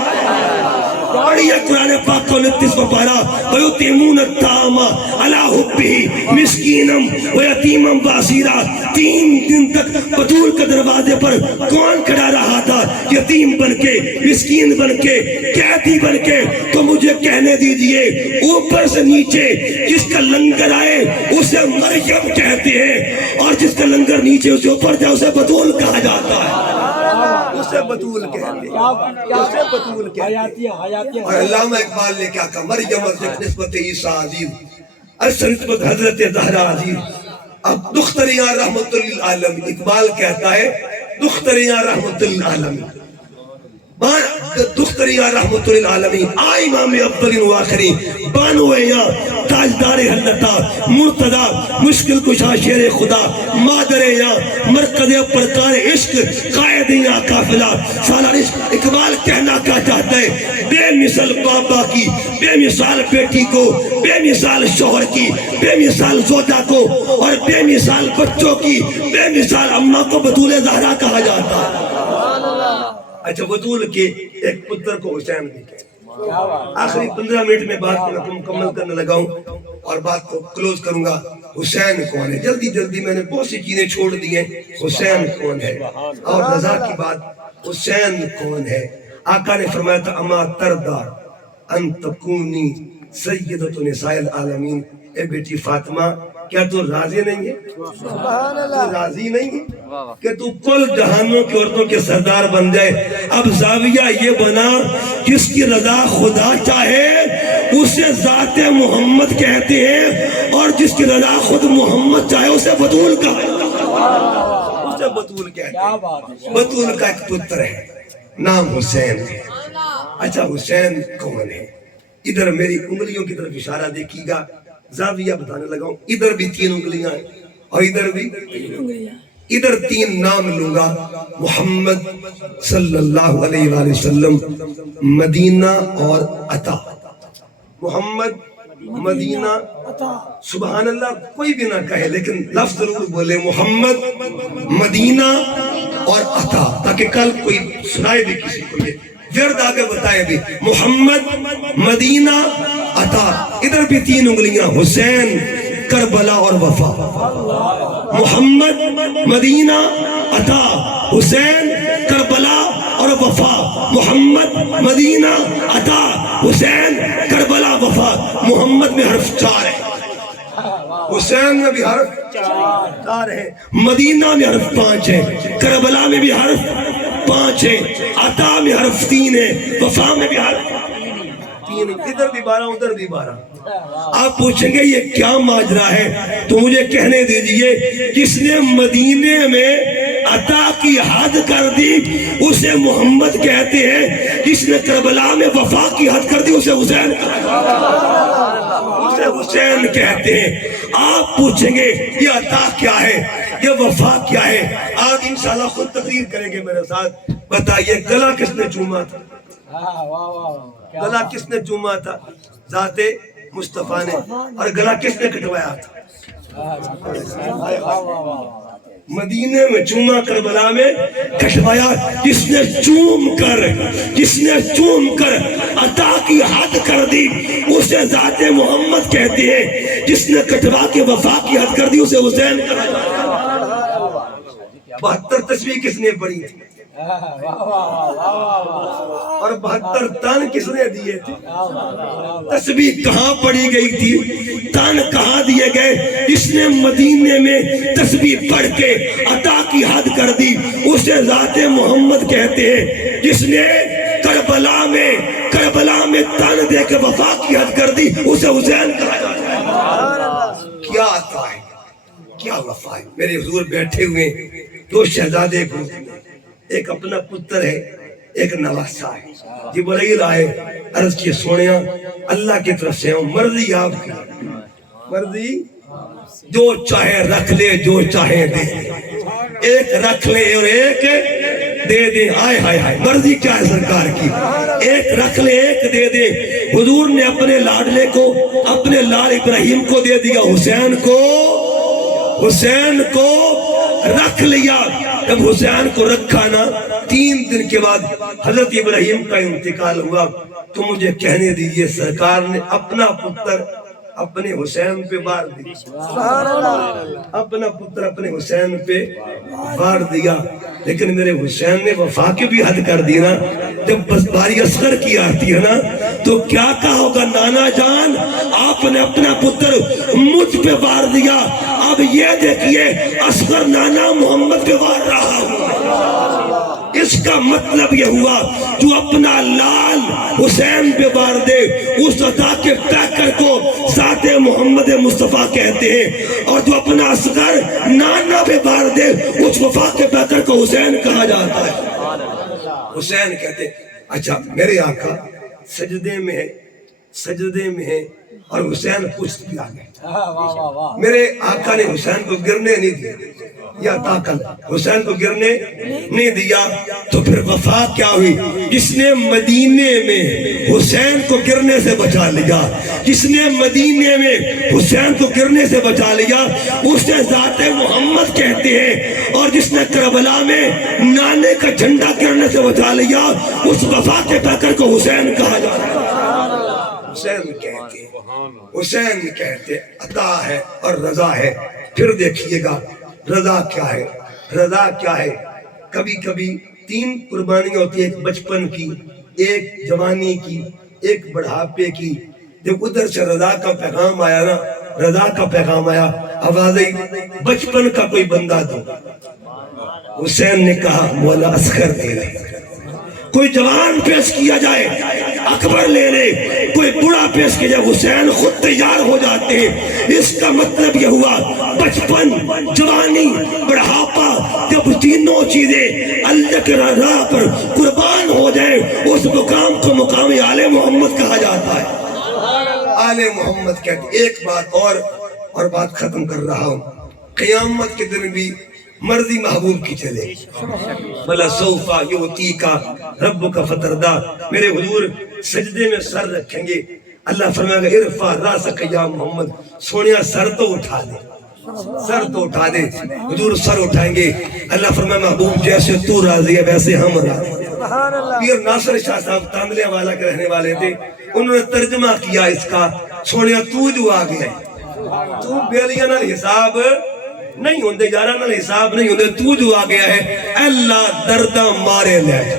پڑھیے قرآن پاک کا 29واں پارہ, وَيُطْعِمُونَ الطَّعَامَ عَلَىٰ حُبِّهِ مِسْكِينًا وَيَتِيمًا وَأَسِيرًا. 3 دن تک بطول کے دروازے پر کون کھڑا رہا تھا؟ یتیم بن کے, مسکین بن کے, قیدی بن کے. تو مجھے کہنے دیجئے, اوپر سے نیچے جس کا لنگر آئے اسے مریم کہتے ہیں اور جس کا لنگر نیچے اسے اوپر جائے اسے بطول کہا جاتا ہے. اسے بطول کہتے ہیں, اسے بطول کہتے ہیں. اور علامہ اقبال نے کیا کہا, مریم از نسبت عیسیٰ عزیز, اس نسبت حضرت زہرا عزیز. اب دختریاں رحمت للعالمین, اقبال کہتا ہے دختریاں رحمت للعالمین, دختریاں رحمت للعالمین. آئی امام اولین و آخرین, بانویاں تاجدار حلتا, مرتضی مشکل کشا شیر خدا, مادریاں مرکز پرکار عشق, قائدیاں قافلہ سالار عشق. اقبال کہنا کیا چاہتا ہے؟ بے مثال بابا کی, بے مثال بیٹی کو, بے مثال شوہر کی, بے مثال زوجہ کو اور بے مثال بچوں کی, بے مثال اماں کو بطول زہرا کہا جاتا ہے. اچھا, بطول کے ایک پتر کو حسین بھی کہتے ہیں. آخری 15 منٹ میں بات کو مکمل کرنے لگا ہوں اور بات کو کلوز کروں گا. حسین کون ہے؟ جلدی جلدی میں نے بہت سی چیزیں چھوڑ دی ہیں. حسین کون ہے؟ اور رضا کی بات, حسین کون ہے؟ آقا نے فرمایا تھا اما تردا ان تکونی سیدۃ نساء العالمین. اے بیٹی فاطمہ, کیا تو راضی نہیں ہے؟ تو راضی نہیں ہے کہ تو کل جہانوں کی عورتوں کے سردار بن جائے؟ اب زاویہ یہ بنا, جس کی رضا خدا چاہے اسے ذات محمد کہتے ہیں اور جس کی رضا خود محمد چاہے اسے بطول کہتے ہیں. اسے بطول کہتے ہیں. بطول کا ایک پتر ہے, نام حسین ہے. اچھا, حسین کون ہے؟ ادھر میری انگلیوں کی طرف اشارہ دیکھیے گا, زاویہ بتانے لگا ہوں. ادھر بھی 3 انگلیاں ہیں اور ادھر بھی 3 انگلیاں. ادھر 3 نام لوں گا، محمد صلی اللہ علیہ وآلہ وسلم، مدینہ اور عطا۔ محمد، مدینہ، سبحان اللہ کوئی بھی نہ کہے لیکن لفظ ضرور بولے، محمد، مدینہ اور عطا، تاکہ کل کوئی سنائے بھی کسی کو یہ ورد آگے بتائے بھی، محمد، مدینہ، عطا۔ ادھر بھی 3 انگلیاں، حسین، کربلا اور وفا۔ محمد، مدینہ، عطا، حسین، کربلا اور وفا۔ محمد، مدینہ، عطا، حسین، کربلا، وفا۔ محمد میں حرف 4 ہے، حسین میں بھی حرف 4 ہے، مدینہ میں حرف 5 ہے، کربلا میں بھی حرف 5 ہے، عطا میں حرف 3 ہے، وفا میں بھی حرف 3 ہے۔ ادھر بھی 12 ادھر بھی 12۔ آپ پوچھیں گے یہ کیا ماجرا ہے، تو مجھے کہنے دیجئے، جس نے مدینے میں عطا کی حد کر دی اسے محمد کہتے ہیں، جس نے کربلا میں وفا کی حد کر دی اسے حسین کہتے ہیں۔ آپ پوچھیں گے یہ عطا کیا ہے، یہ وفا کیا ہے؟ آپ انشاءاللہ خود تقریر کریں گے میرے ساتھ۔ بتائیے گلا کس نے چوما تھا؟ گلا کس نے چوما تھا؟ ذات مصطفیٰ نے۔ اور گلا کس نے کٹوایا تھا؟ مدینے میں چوما، کربلا میں کٹوایا۔ جس نے چوم کر عطا کی حد کر دی اسے ذات محمد کہتے ہیں، جس نے کٹوا کے وفا کی حد کر دی اسے حسین۔ 72 تسبیح کس نے پڑھی تھی؟ اور 72 تن کس نے دیے تھے؟ تسبیح کہاں پڑھی گئی تھی؟ تن کہاں دیے گئے؟ جس نے مدینے میں تسبیح پڑھ کے عطا کی حد کر دی اسے ذات محمد کہتے ہیں، جس نے کربلا میں تن دے کے وفا کی حد کر دی اسے حسین کہا جاتا ہے۔ کیا عطا ہے، کیا وفا ہے۔ میرے حضور بیٹھے ہوئے 2 شہزادے کو، ایک اپنا پتر ہے، ایک نواسہ ہے۔ جبرائیل آئے، عرض کیے سونیا اللہ کی طرف سے ہوں، مرضی آپ کی، مرضی جو چاہے رکھ لے جو چاہے دے، ایک رکھ لے اور ایک دے دے۔ آئے ہائے ہائے، مرضی کیا ہے سرکار کی، ایک رکھ لے ایک دے دے۔ حضور نے اپنے لاڈلے کو، اپنے لال ابراہیم کو دے دیا، حسین کو رکھ لیا۔ جب حسین کو رکھا نا، 3 دن کے بعد حضرت ابراہیم کا انتقال ہوا، تو مجھے کہنے دیجئے سرکار نے اپنا پتر اپنے حسین پہ وار دیا، اپنا پتر اپنے حسین پہ وار دیا۔ لیکن میرے حسین نے وفا کی بھی حد کر دی نا۔ جب بس باری اصغر کی آتی ہے نا تو کیا کہا ہوگا، نانا جان آپ نے اپنا پتر مجھ پہ وار دیا، اب یہ دیکھیے اصغر نانا محمد پہ وار رہا ہوں۔ اس کا مطلب یہ ہوا جو اپنا لال حسین پہ وار دے اس عطا کے پیکر کو ذات محمد مصطفیٰ کہتے ہیں، اور جو اپنا اصغر نانا پہ وار دے اس وفا کے پیکر کو حسین کہا جاتا ہے۔ حسین کہتے ہیں۔ اچھا میرے آقا سجدے میں ہے اور حسین پشت پہ آ گئے۔ میرے آقا نے حسین کو گرنے نہیں دیا، یا طاقت حسین کو گرنے نہیں دیا۔ تو پھر وفا کیا ہوئی؟ جس نے مدینے میں حسین کو گرنے سے بچا لیا، جس نے مدینے میں حسین کو گرنے سے بچا لیا اسے ذات محمد کہتے ہیں، اور جس نے کربلا میں نانے کا جھنڈا گرنے سے بچا لیا اس وفا کے پیکر کو حسین کہا جاتا ہے۔ حسین کہتے عطا ہے اور رضا ہے۔ پھر دیکھیے گا رضا کیا ہے۔ کبھی کبھی 3 قربانیاں ہوتی ہیں، ایک بچپن کی، ایک جوانی کی، ایک بڑھاپے کی۔ جب ادھر سے رضا کا پیغام آیا نا، آواز آئی بچپن کا کوئی بندہ دو۔ حسین نے کہا مولا اصغر دے رہے۔ کوئی جوان پیش کیا جائے اکبر لے لے، کوئی بڑا پیش کیا جائے حسین خود تیار ہو جاتے ہیں۔ اس کا مطلب یہ ہوا بچپن، جوانی، بڑھاپا، جب تینوں چیزیں اللہ کے راہ پر قربان ہو جائیں اس مقام کو مقام آل محمد کہا جاتا ہے۔ آل محمد کہتے۔ ایک بات اور بات ختم کر رہا ہوں۔ قیامت کے دن بھی مرضی محبوب کی چلے بلا سوفا یوتی کا رب کا فتردہ میرے حضور سجدے میں سر رکھیں گے اللہ فرمائے گا ارفع راسک یا محمد سونیا سر تو اٹھا دے سر تو اٹھا دے حضور سر اٹھائیں گے اللہ فرمائے محبوب جیسے تو راضی ہے ویسے ہم راضی ہیں پیر ناصر شاہ صاحب تاندلے والا کے رہنے والے تھے انہوں نے ترجمہ کیا اس کا سونیا تو جو آ گیا ہے تو بیلیاں نال حساب نہیں ہوندے یارہ نال حساب نہیں ہوندے تو جو آ گیا ہے اللہ درداں مارے لے جا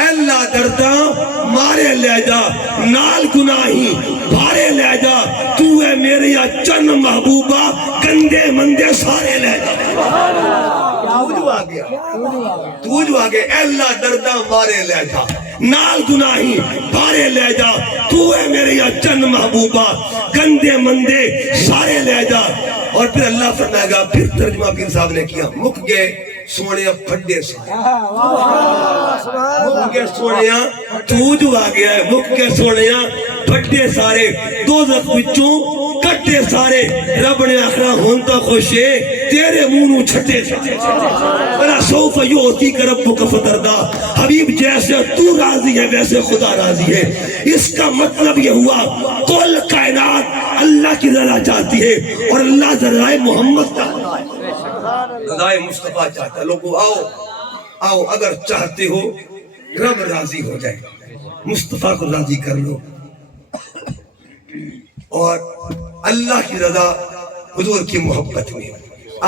اللہ درداں مارے لے جا نال گناہی بھارے لے جا تو ہے میرے یا چن محبوبہ گندے مندے سارے لے جا تو جو آگے اللہ دردہ مارے لے جا نال گناہی بھارے لے جا تو ہے میرے یا چن محبوبہ گندے مندے سارے لے جا اور پھر اللہ فرمائے گا پھر ترجمہ پیر صاحب نے کیا مک گئے سونے پھڈے سارے مک گئے سونے تو جو آگے ہے مک گئے سونے پھڈے سارے دوزخ وچوں کٹے سارے رب نے آخرا ہونتا خوشے تیرے مونو چھٹے سارے بلا سوف یوتی کا رب کا فتردہ حبیب جیسے تو راضی ہے ویسے خدا راضی ہے اس کا مطلب یہ ہوا کل کائنات اللہ کی رضا چاہتی ہے اور اللہ رضائے محمد چاہتا ہے رضائے مصطفیٰ چاہتا ہے لوگو آؤ اگر چاہتے ہو رب راضی ہو جائے مصطفیٰ کو راضی کر لو اور اللہ کی رضا حضور کی محبت میں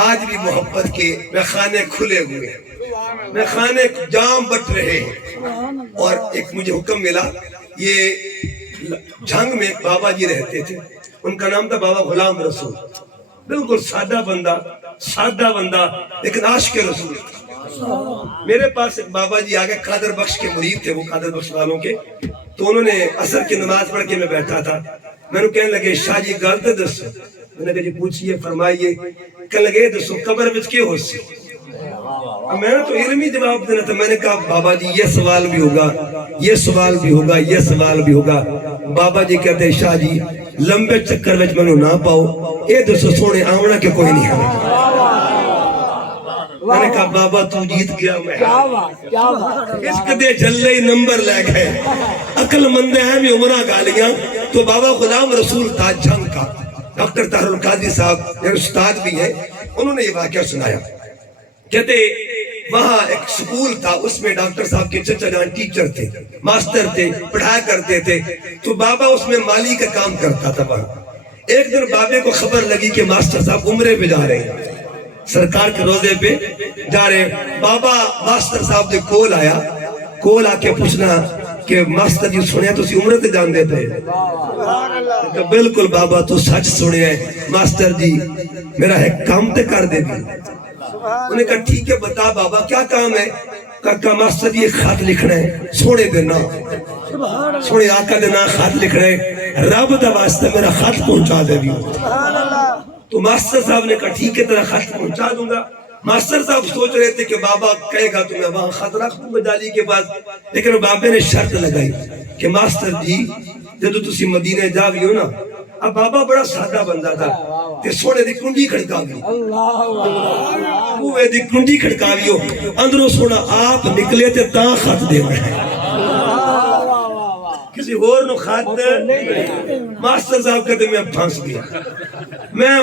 آج بھی محبت کے میخانے کھلے ہوئے ہیں میخانے جام بٹ رہے ہیں اور ایک مجھے حکم ملا یہ جھنگ میں بابا جی رہتے تھے ان کا نام تھا بابا غلام رسول بالکل سادہ بندہ لیکن عاشق رسول میرے پاس ایک بابا جی آگے قادر بخش کے مرید تھے وہ قادر بخش والوں کے تو انہوں نے عصر کی نماز پڑھ کے میں بیٹھا تھا میں نے کہنے لگے شاہ جی غلط دسو میں نے کہا جی پوچھئے فرمائیے کہنے لگے دسو قبر وچ کے ہو سی میں نے تو علمی جواب دینا تھا میں نے کہا بابا جی یہ سوال بھی ہوگا یہ سوال بھی ہوگا یہ سوال بھی ہوگا بابا جی کہتے ہیں شاہ جی لمبے چکر وچ میں نہ پاؤ اے دسو سونے آونا کے کوئی نہیں ہے میں نے کہا بابا تو جیت گیا میں اس کدے جلے نمبر لے گئے عقل مندے ہیں بھی عمرہ گالیاں تو بابا غلام رسول تھا جنگ کا ڈاکٹر طاہر القادری صاحب یہ استاد بھی ہیں انہوں نے یہ واقعہ سنایا کہتے وہاں ایک سکول تھا اس میں ڈاکٹر صاحب کے چچا جان ٹیچر تھے ماسٹر تھے پڑھایا کرتے تھے تو بابا اس میں مالی کا کام کرتا تھا وہاں ایک دن بابے کو خبر لگی کہ ماسٹر صاحب عمرے پہ جا رہے ہیں سرکار کے روزے پہ جا رہے ہیں بابا ماسٹر صاحب نے کول آ کے پوچھنا کہ ماسٹر جی سنیا تو اسی عمرے تے جان دیتے ہیں بالکل بابا تو سچ سنیا ہے ماسٹر جی میرا ایک کام تے کر دے گی انہوں نے کہا ٹھیک ہے بتا بابا کیا کام ہے کہا ماسٹر جی خط لکھنا ہے سونے دینا سونے آقا دینا خط لکھنا ہے رب دا واسطہ میرا خط پہنچا دے دیو تو ماسٹر صاحب نے کہا ٹھیک ہے تیرا خط پہنچا دوں گا ماسٹر صاحب سوچ رہے تھے کہ بابا کہے گا تو میں وہاں خط رکھ دوں گا جالی کے پاس لیکن بابے نے شرط لگائی کہ ماسٹر جی جدو تسی مدینے جا بھی ہو نا اب بابا بڑا سادہ بندہ تھا کہ سونے دی کنڈی کھڑکا بھی دی کنڈی کھڑکا بھی ہو اندروں سونا آپ نکلے تے تاں خط دے گئے کسی اور نو خط ماسٹر صاحب کہتے میں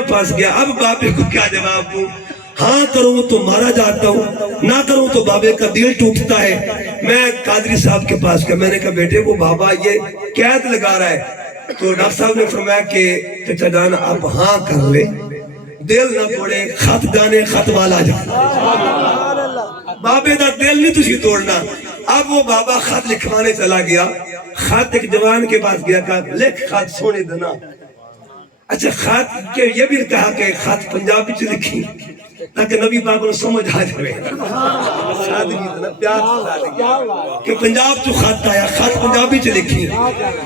پھنس گیا اب بابے کو کیا جواب دوں ہاں کروں تو مارا جاتا ہوں نہ کروں تو بابے کا دل ٹوٹتا ہے میں قادری صاحب کے پاس کہا میں نے کہا بیٹے وہ بابا یہ قید لگا رہا ہے تو ڈاکٹر صاحب نے فرمایا کہ چچا جان آپ ہاں کر لے دل نہ توڑے خط گانے خط والا جا بابے دا دل نہیں تسی توڑنا اب وہ بابا خط لکھوانے چلا گیا خط ایک جوان کے پاس گیا کہا لکھ خط سونے دینا اچھا خط کہ یہ بھی کہا کہ خط پنجابی چ لکھی تاکہ نبی پاک کو سمجھ آ جائے سادگی اتنا پیار سادگی کہ پنجاب تو خط آیا خط پنجابی چ لکھی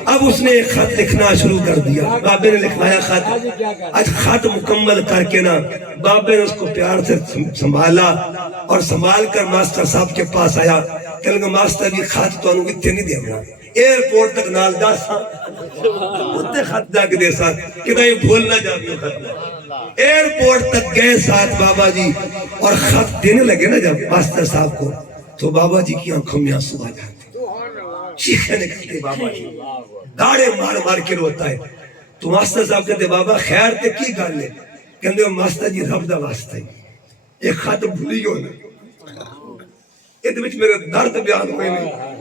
اب اس نے خط لکھنا شروع کر دیا بابے نے لکھوایا خط آج خط مکمل کر کے نا بابے نے اس کو پیار سے سنبھالا اور سنبھال کر ماسٹر صاحب کے پاس آیا کہ لگا ماسٹر جی خط تو انہوں اتنے نہیں دے گا ایئرپورٹ تک نال دا سا اتنے خط جا کے دے سا کہ یہ بھول نہ جا بھی خط ایئرپورٹ تک گئے ساتھ بابا جی اور خط دینے لگے نا جب ماسٹر صاحب کو تو بابا جی کی آنکھوں میں آنسو آ جاتے، چیخیں نکلتے بابا جی، داڑے مار مار کے روتا ہے. تو ماسٹر صاحب کہتے بابا خیر تے کی گل ہے؟ کہندے ماسٹر جی رب دا واسطہ ہے ایک خط بھولیو نا، یہ وچ میرے درد بیان ہوئے نہیں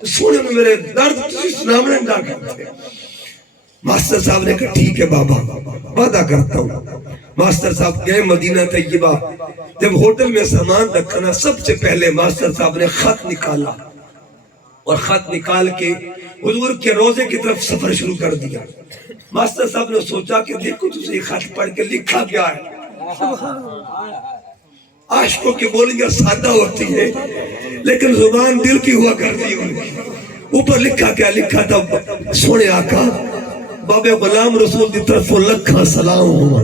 تو سونے میں میرے درد تسی سنامنے نہ کرتے. ماسٹر صاحب نے کہا ٹھیک ہے بابا وعدہ کرتا ہوں. ماسٹر صاحب گئے مدینہ طیبہ، جب ہوٹل میں سامان رکھنا سب سے پہلے ماسٹر صاحب نے خط نکالا اور خط نکال کے حضور کے روزے کی طرف سفر شروع کر دیا. ماسٹر صاحب نے سوچا کہ دیکھو تجھے خط پڑھ کے لکھا کیا ہے. عاشقوں کی بولیاں سادہ ہوتی ہے لیکن زبان دل کی ہوا کرتی ہے. اوپر لکھا کیا لکھا تھا، سونے آقا بابے غلام رسول دی طرف لکھا سلام ہوا.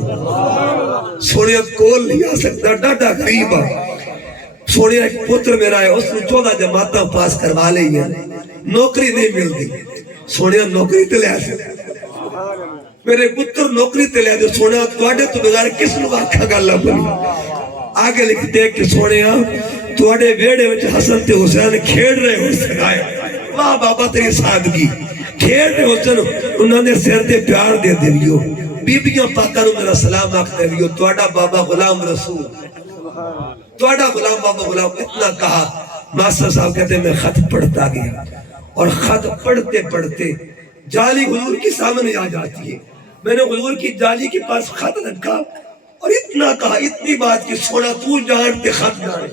سونے کول نہیں آ سکتا، ڈاڈا غریب آ. سونے ایک پتر میرا ہے، اس نے 14 جماعتاں پاس کروا لی ہیں، نوکری نہیں ملتی. سونے نوکری تے لے آ سکتا، میرے پتر نوکری تے لے آ. سونے تواڈے تو بغیر کس نو آکھا گل بنی. آگے لکھتے کہ سونے تواڈے ویڑے وچ حسن تے حسین کھیڑ رہے ہو سکائے. واہ بابا تیری سادگی، کھیڑ رہے حسن انہوں نے سر تے پیار دے دیو. بیبیاں پاکاں نو میرا سلام آکھ دیو. تواڈا بابا غلام رسول، تواڈا غلام بابا غلام. اتنا کہا ماسٹر صاحب کہتے میں خط پڑھتا گیا اور خط پڑھتے پڑھتے جالی حضور کی سامنے آ جاتی ہے. میں نے حضور کی جالی کے پاس خط رکھا اور اتنا کہا، اتنی بات کہ سونا تو جانتے خط جانے.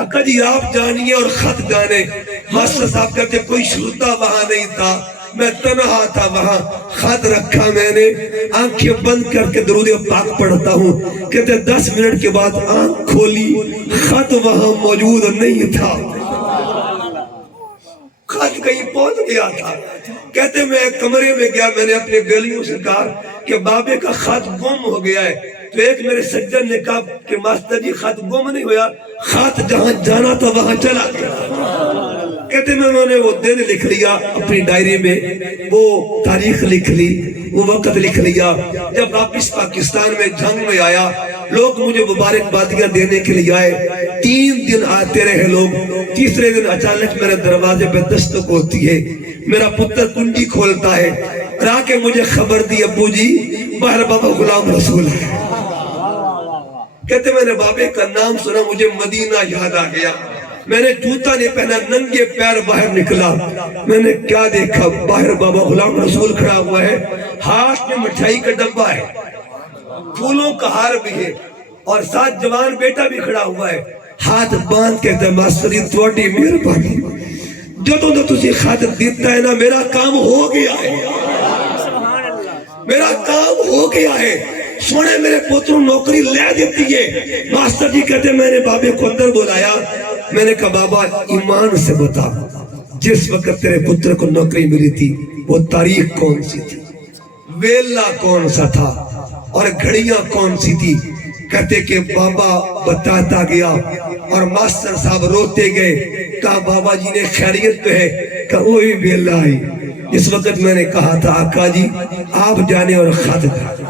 آقا جی آپ جانیے اور خط جانے. ماسٹر صاحب کہتے کوئی شروطہ وہاں نہیں تھا، میں تنہا تھا وہاں. خط رکھا میں نے، آنکھیں بند کر کے درود پاک پڑھتا ہوں. کہتے 10 منٹ کے بعد آنکھ کھولی، خط وہاں موجود نہیں تھا، خط کہیں پہنچ گیا تھا. کہتے میں ایک کمرے میں گیا، میں نے اپنے بیلیوں سے کہا کہ بابے کا خط گم ہو گیا ہے. تو ایک میرے سجن نے کہا کہ ماسٹر جی خط گم نہیں ہویا، خط جہاں جانا تھا وہاں چلا گیا. کہتے میں نے وہ دن لکھ لیا اپنی ڈائری میں، وہ تاریخ لکھ لی، وہ وقت لکھ لیا. جب واپس پاکستان میں جنگ میں آیا، لوگ مجھے مبارکبادیاں دینے کے لیے آئے. 3 دن آتے رہے لوگ. تیسرے دن اچانک میرے دروازے پہ دستک ہوتی ہے. میرا پتر کنڈی کھولتا ہے، را کے مجھے خبر دی ابو جی باہر بابا غلام رسول ہے. کہتے میں نے بابے کا نام سنا، مجھے مدینہ یاد آ گیا. میں نے جوتا نہیں پہنا، ننگے پیر باہر نکلا. میں نے کیا دیکھا، باہر بابا غلام رسول کھڑا ہوا ہے، ہاتھ میں مٹھائی کا ڈبہ ہے، پھولوں کا ہار بھی ہے اور ساتھ جوان بیٹا بھی کھڑا ہوا ہے. ہاتھ باندھ کے تے ماسٹر جی تواڈی مہربانی، جدوں تو تسی خط دیتا ہے نا میرا کام ہو گیا ہے، میرا کام ہو گیا ہے. سونے میرے پتروں نوکری لے دیتی ہے. ماسٹر جی کہتے میں نے بابے کو اندر بلایا. میں نے کہا بابا ایمان سے بتا، جس وقت تیرے پتر کو نوکری ملی تھی وہ تاریخ کون سی تھی، ویلا کون سا تھا اور گھڑیاں کون سی تھی؟ کہتے کہ بابا بتاتا گیا اور ماسٹر صاحب روتے گئے. کہا بابا جی نے خیریت پہ ہے؟ کہا وہی ویلا آئی. اس وقت میں نے کہا تھا آقا جی آپ جانے اور خط جانے.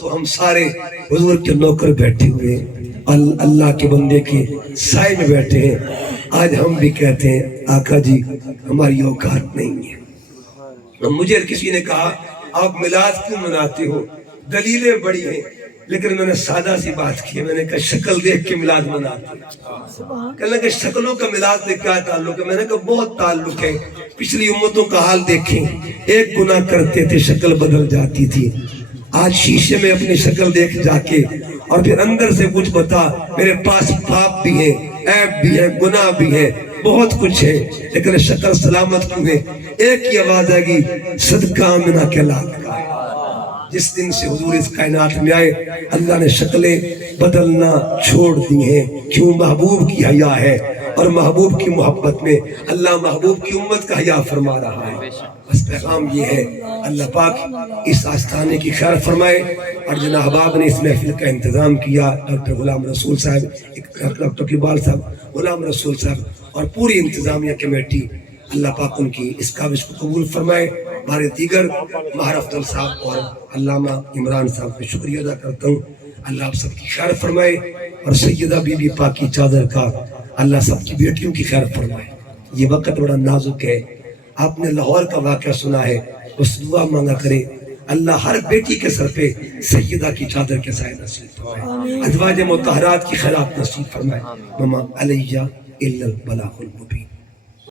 تو ہم سارے حضور کے نوکر بیٹھے ہوئے اللہ کے بندے کے سائے میں بیٹھے ہیں. آج ہم بھی کہتے ہیں آقا جی ہماری اوقات نہیں ہے. مجھے کسی نے کہا آپ میلاد کیوں مناتے ہو، دلیلیں بڑی ہیں، لیکن میں نے سادہ سی بات کی. میں نے کہا شکل دیکھ کے میلاد مناتے ہیں. کہنے لگے شکلوں کا میلاد سے کیا تعلق ہے؟ میں نے کہا بہت تعلق ہے. پچھلی امتوں کا حال دیکھیں، ایک گناہ کرتے تھے شکل بدل جاتی تھی. آج شیشے میں اپنی شکل دیکھ جا کے اور پھر اندر سے کچھ بتا، میرے پاس پاپ بھی ہیں، عیب بھی ہے، گناہ بھی ہے، بہت کچھ ہے، لیکن شکل سلامت کیوں ہے؟ ایک ہی آواز آئے گی، صدقہ آمنہ کے لال کا. جس دن سے حضور اس کائنات میں آئے اللہ نے شکلیں بدلنا چھوڑ دی ہیں. کیوں؟ محبوب کی حیا ہے اور محبوب کی محبت میں اللہ محبوب کی امت کا حیا فرما رہا ہے. بس پیغام یہ ہے، اللہ پاک اس آستانے کی خیر فرمائے. اور جناب احباب نے اس محفل کا انتظام کیا، ڈاکٹر غلام رسول صاحب، ڈاکٹر اقبال صاحب، غلام رسول صاحب اور پوری انتظامیہ کمیٹی، اللہ پاک ان کی اس کاوش کو قبول فرمائے. ہمارے دیگر ماہر افضل صاحب اور علامہ عمران صاحب کا شکریہ ادا کرتا ہوں. اللہ آپ سب کی خیر فرمائے اور سیدہ بی بی پاک کی چادر کا اللہ سب کی بیٹیوں کی خیر فرمائے. یہ وقت بڑا نازک ہے. آپ نے لاہور کا واقعہ سنا ہے, اس دعا مانگا کرے اللہ ہر بیٹی کے سر پہ سیدہ کی چادر کے سائے نصیب فرمائے, ازواج مطہرات کی خیرات نصیب فرمائے. وما علیہ الا البلاغ المبین.